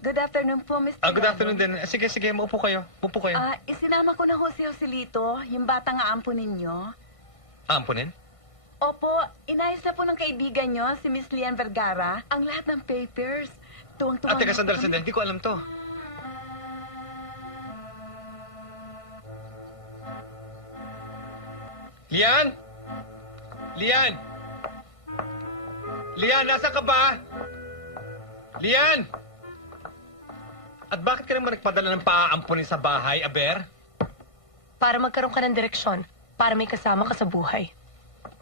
Good afternoon po, Mr. Good afternoon din. Sige, maupo kayo. Upo kayo. Isinama ko na ho si Joselito, yung batang aampo ninyo. Ampunin? Opo, inayos na po ng kaibigan nyo, si Miss Lian Vergara, ang lahat ng papers. Tuwang-tuwang. Teka, sandali. Hindi ko alam to. Lian? Lian? Lian, nasa ka ba? Lian? At bakit ka naman nagpadala ng paaampunin sa bahay, Aber? Para magkaroon ka ng direksyon, para may kasama ka sa buhay.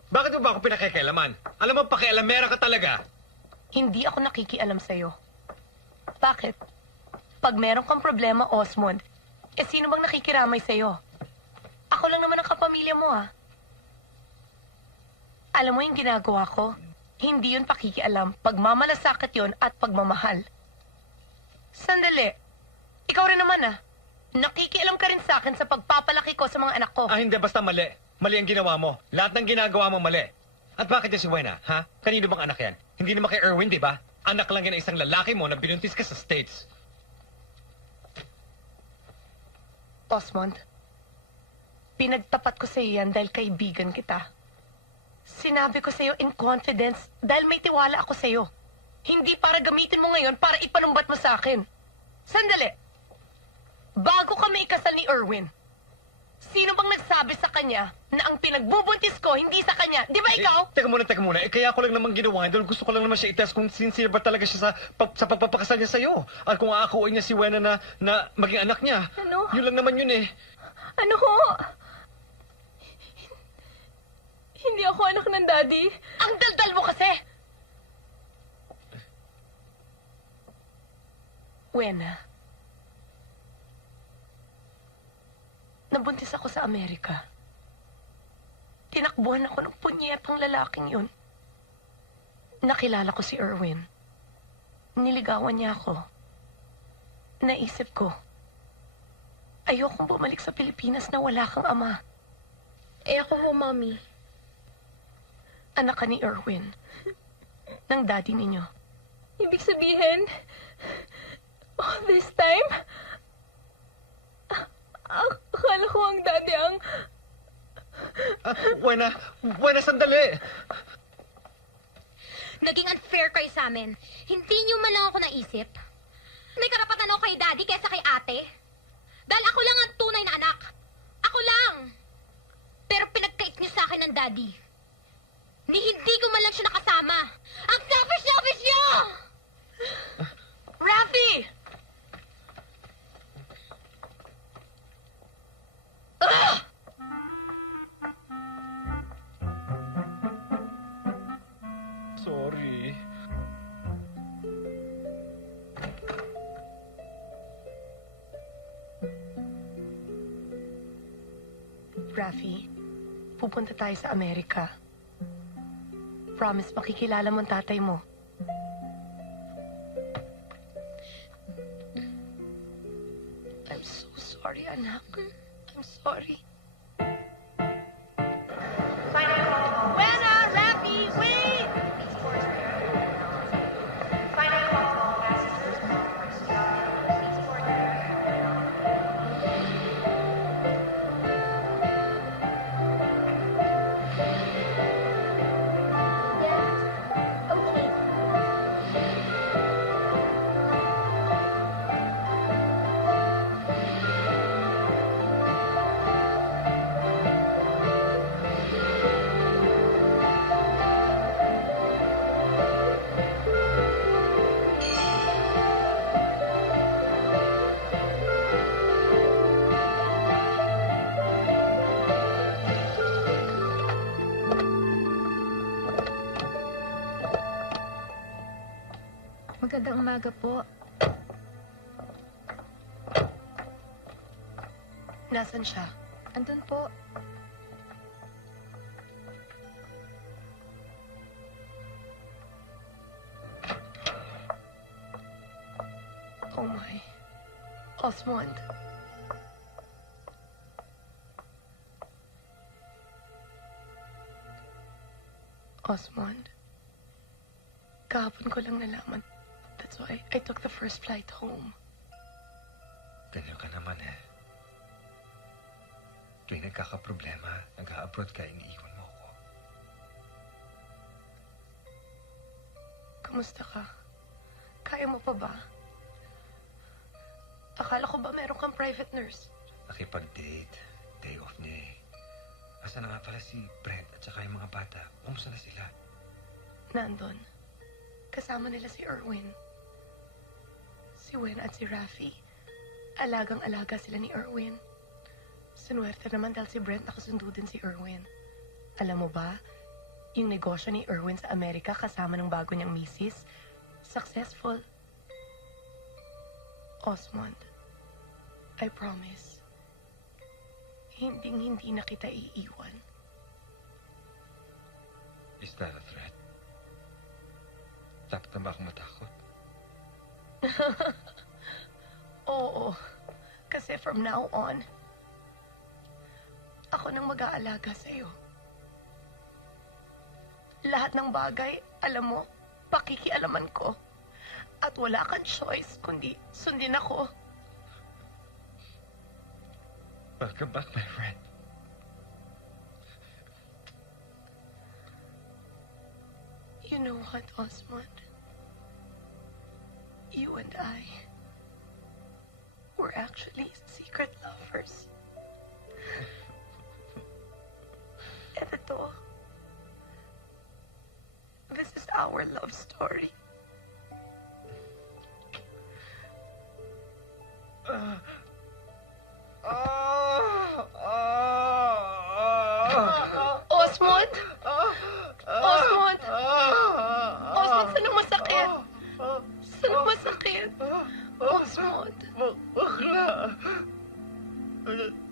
Bakit mo ba ako pinakikialaman? Alam mo, pakialamera ka talaga. Hindi ako nakikialam sa'yo. Bakit? Pag meron kang problema, Osmond, sino bang nakikiramay sa'yo? Ako lang naman ang kapamilya mo, ah. Alam mo yung ginagawa ko? Hindi yun pakikialam. Pagmamalasakit yun at pagmamahal. Sandali. Ikaw rin naman, ah. Nakikialam ka rin sa akin sa pagpapalaki ko sa mga anak ko. Hindi. Basta mali. Mali ang ginawa mo. Lahat ng ginagawa mo mali. At bakit yan si Wena, ha? Kanino bang anak yan? Hindi naman kay Erwin, di ba? Anak lang yan ng isang lalaki mo na binuntis ka sa States. Osmond, pinagtapat ko sa iyo yan dahil kaibigan kita. Sinabi ko sa iyo in confidence dahil may tiwala ako sa iyo. Hindi para gamitin mo ngayon para ipanumbat mo sa akin. Sandali. Bago kami ikasal ni Erwin, sino bang nagsabi sa kanya na ang pinagbubuntis ko hindi sa kanya? Di ba ikaw? Teka muna. Kaya ko lang naman ginawa doon. Gusto ko lang naman siya i-test kung sincere ba talaga siya sa pagpapakasal niya sa'yo. At kung aakuin niya si Wena na maging anak niya. Ano? Yun lang naman yun eh. Ano ho? Hindi ako anak ng daddy. Ang daldal mo kasi! Wena, nabuntis ako sa Amerika. Tinakbuhan ako ng punyetang lalaking yun. Nakilala ko si Erwin. Niligawan niya ako. Naisip ko, ayokong bumalik sa Pilipinas na wala kang ama. Ako ho, Mommy. Anak ka ni Erwin. Ng daddy ninyo. Ibig sabihin, all this time, akala ko ang daddy ang... Wena, sandali! Naging unfair kayo sa amin. Hindi niyo man lang ako naisip. May karapatan ako kay daddy kaysa kay ate. Dahil ako lang ang tunay na anak. Ako lang. Pero pinagkait niyo sa akin ng daddy. Ni hindi ko man lang siya nakasama. Ang selfish niyo! Rafi! Sorry. Rafi, pupunta tayo sa Amerika. Promise, makikilala mo ang tatay mo. I'm so sorry, anak. I'm sorry. Buena, Rafi, wait! Magandang umaga po. Nasaan siya? Andun po. Oh my. Osmond. Osmond. Kahapon ko lang nalaman. That's So I took the first flight home. Ganyan ka naman eh. Tuwing nagkakaproblema, nag-a-abroad ka, iniiwan mo ako. Kamusta ka? Kaya mo pa ba? Akala ko ba meron kang private nurse? Nakipag-date. Day off niya eh. Asa na nga pala si Brent at saka yung mga bata? Kumusta na sila? Nandun. Kasama nila si Erwin. Si Wen at si Rafi. Alagang-alaga sila ni Erwin. Sinuwerte naman dahil si Brent nakasundo din si Erwin. Alam mo ba, yung negosyo ni Erwin sa Amerika kasama ng bago niyang misis, successful. Osmond, I promise, hindi na kita iiwan. Is that a threat? Dapat na ba akong matakot? Oo, kasi from now on, ako nang mag-aalaga sa'yo. Lahat ng bagay, alam mo, pakikialaman ko. At wala kang choice kundi sundin ako. Welcome back, my friend. You know what, Osmond? You and I were actually secret lovers. And ito, this is our love story. Osmond? Osmond? Osmond, saan ang masakit? Saan ang masakit? Osmond? Bakla!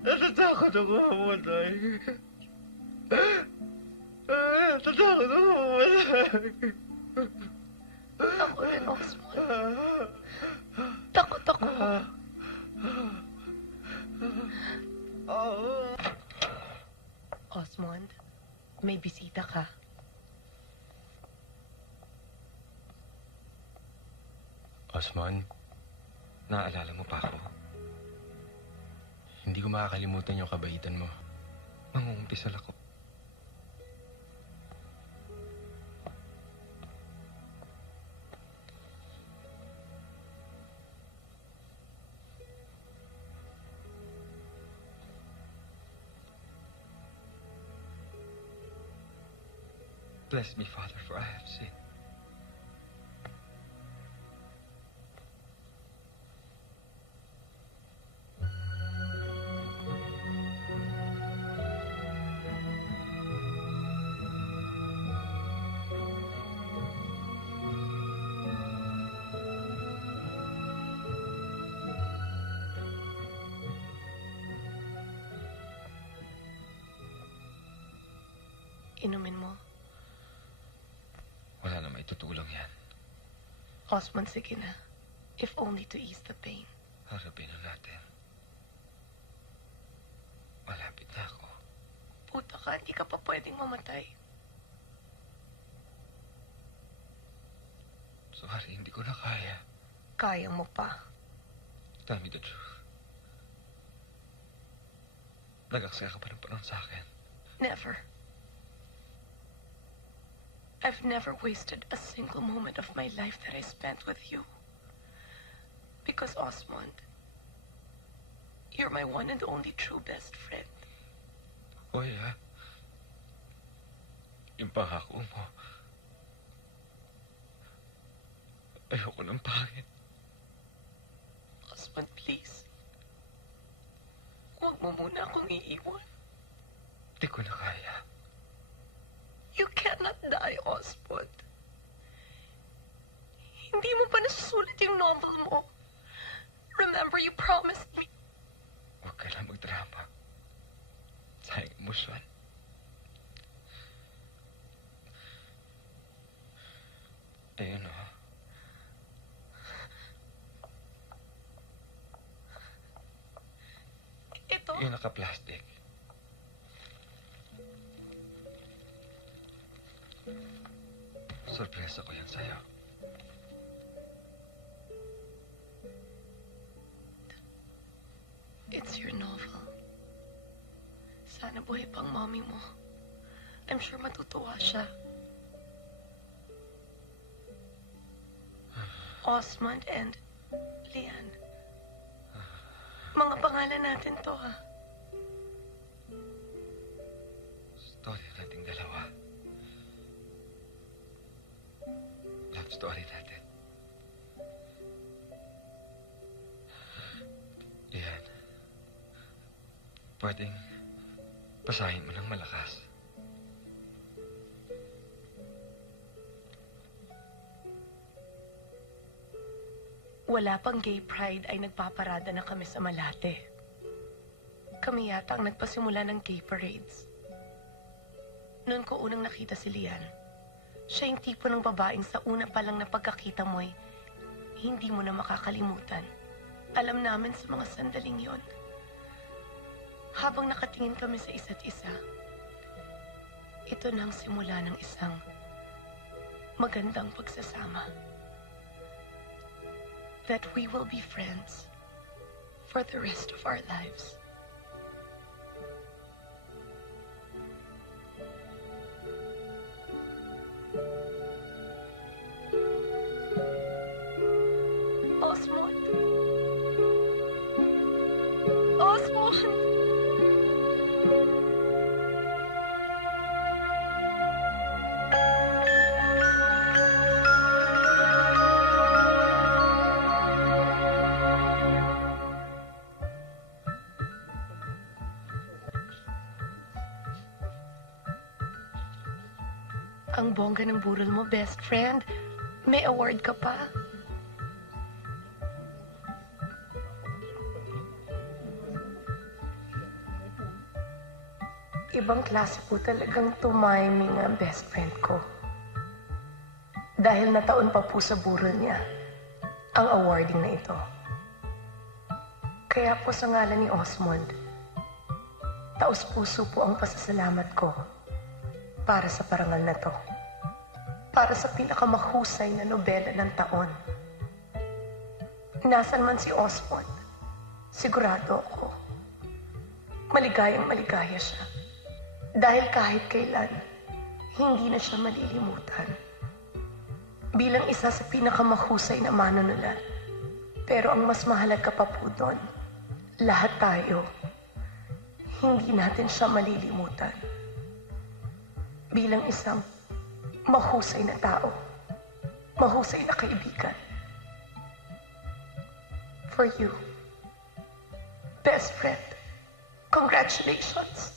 Natatakot ako mamatay. Natatakot ako mamatay. Ako rin, Osmond. Takot ako. Osmond, may bisita ka. Osmond, Naalala mo pa ako? hindi ko makakalimutan yung kabaitan mo. Mangungumpisal ako. Bless me, Father, for I have sinned. Inumin mo. Wala na maitutulong yan. Osmond, sige na. If only to ease the pain. Harapin na natin. Malapit na ako. Puta ka, hindi ka pa pwedeng mamatay. Sorry, hindi ko na kaya. Kaya mo pa. Tell me the truth. Nagaksaya ka pa ng panahon sa akin. Never. I've never wasted a single moment of my life that I spent with you. Because, Osmond, you're my one and only true best friend. Oh, yeah? Yung pangako mo. Ayoko ng pangit. Osmond, please. Huwag mo muna akong iiwan. Hindi ko na kaya. You cannot die, Osmond. Hindi mo pa nasusulat yung novel mo. Remember, you promised me. Huwag ka lang magdrama. Sayang emosyon. Ayun o. Ito? Yung naka-plastic. Sorpresa ko yan sa'yo. It's your novel. Sana buhay pang mommy mo. I'm sure matutuwa siya. Osmond and Lian. Mga pangalan natin to, ha? Story nating dalawa. Love story natin. Yan. Pwedeng basahin mo ng malakas. Wala pang gay pride ay nagpaparada na kami sa Malate. Kami yata ang nagpasimula ng gay parades. Noon ko unang nakita si Lian, siya yung tipo ng babaeng sa una pa lang na pagkakita mo'y hindi mo na makakalimutan. Alam namin sa mga sandaling yon. Habang nakatingin kami sa isa't isa, ito na ang simula ng isang magandang pagsasama. That we will be friends for the rest of our lives. Osmond. Osmond. Ang bongga ng burol mo, best friend. May award ka pa. Ibang klase po talagang tumaiming ang best friend ko. Dahil nataon pa po sa burol niya ang awarding na ito. Kaya po sa ngalan ni Osmond, taos-puso po ang pasasalamat ko para sa parangal na to. Para sa pinakamahusay na nobela ng taon. Nasaan man si Osmond, sigurado ako, maligayang maligaya siya. Dahil kahit kailan, hindi na siya malilimutan. Bilang isa sa pinakamahusay na manunulat. Pero ang mas mahalaga pa po doon, lahat tayo, hindi natin siya malilimutan. Bilang isang mahusay na tao, mahusay na kaibigan. For you, best friend, congratulations.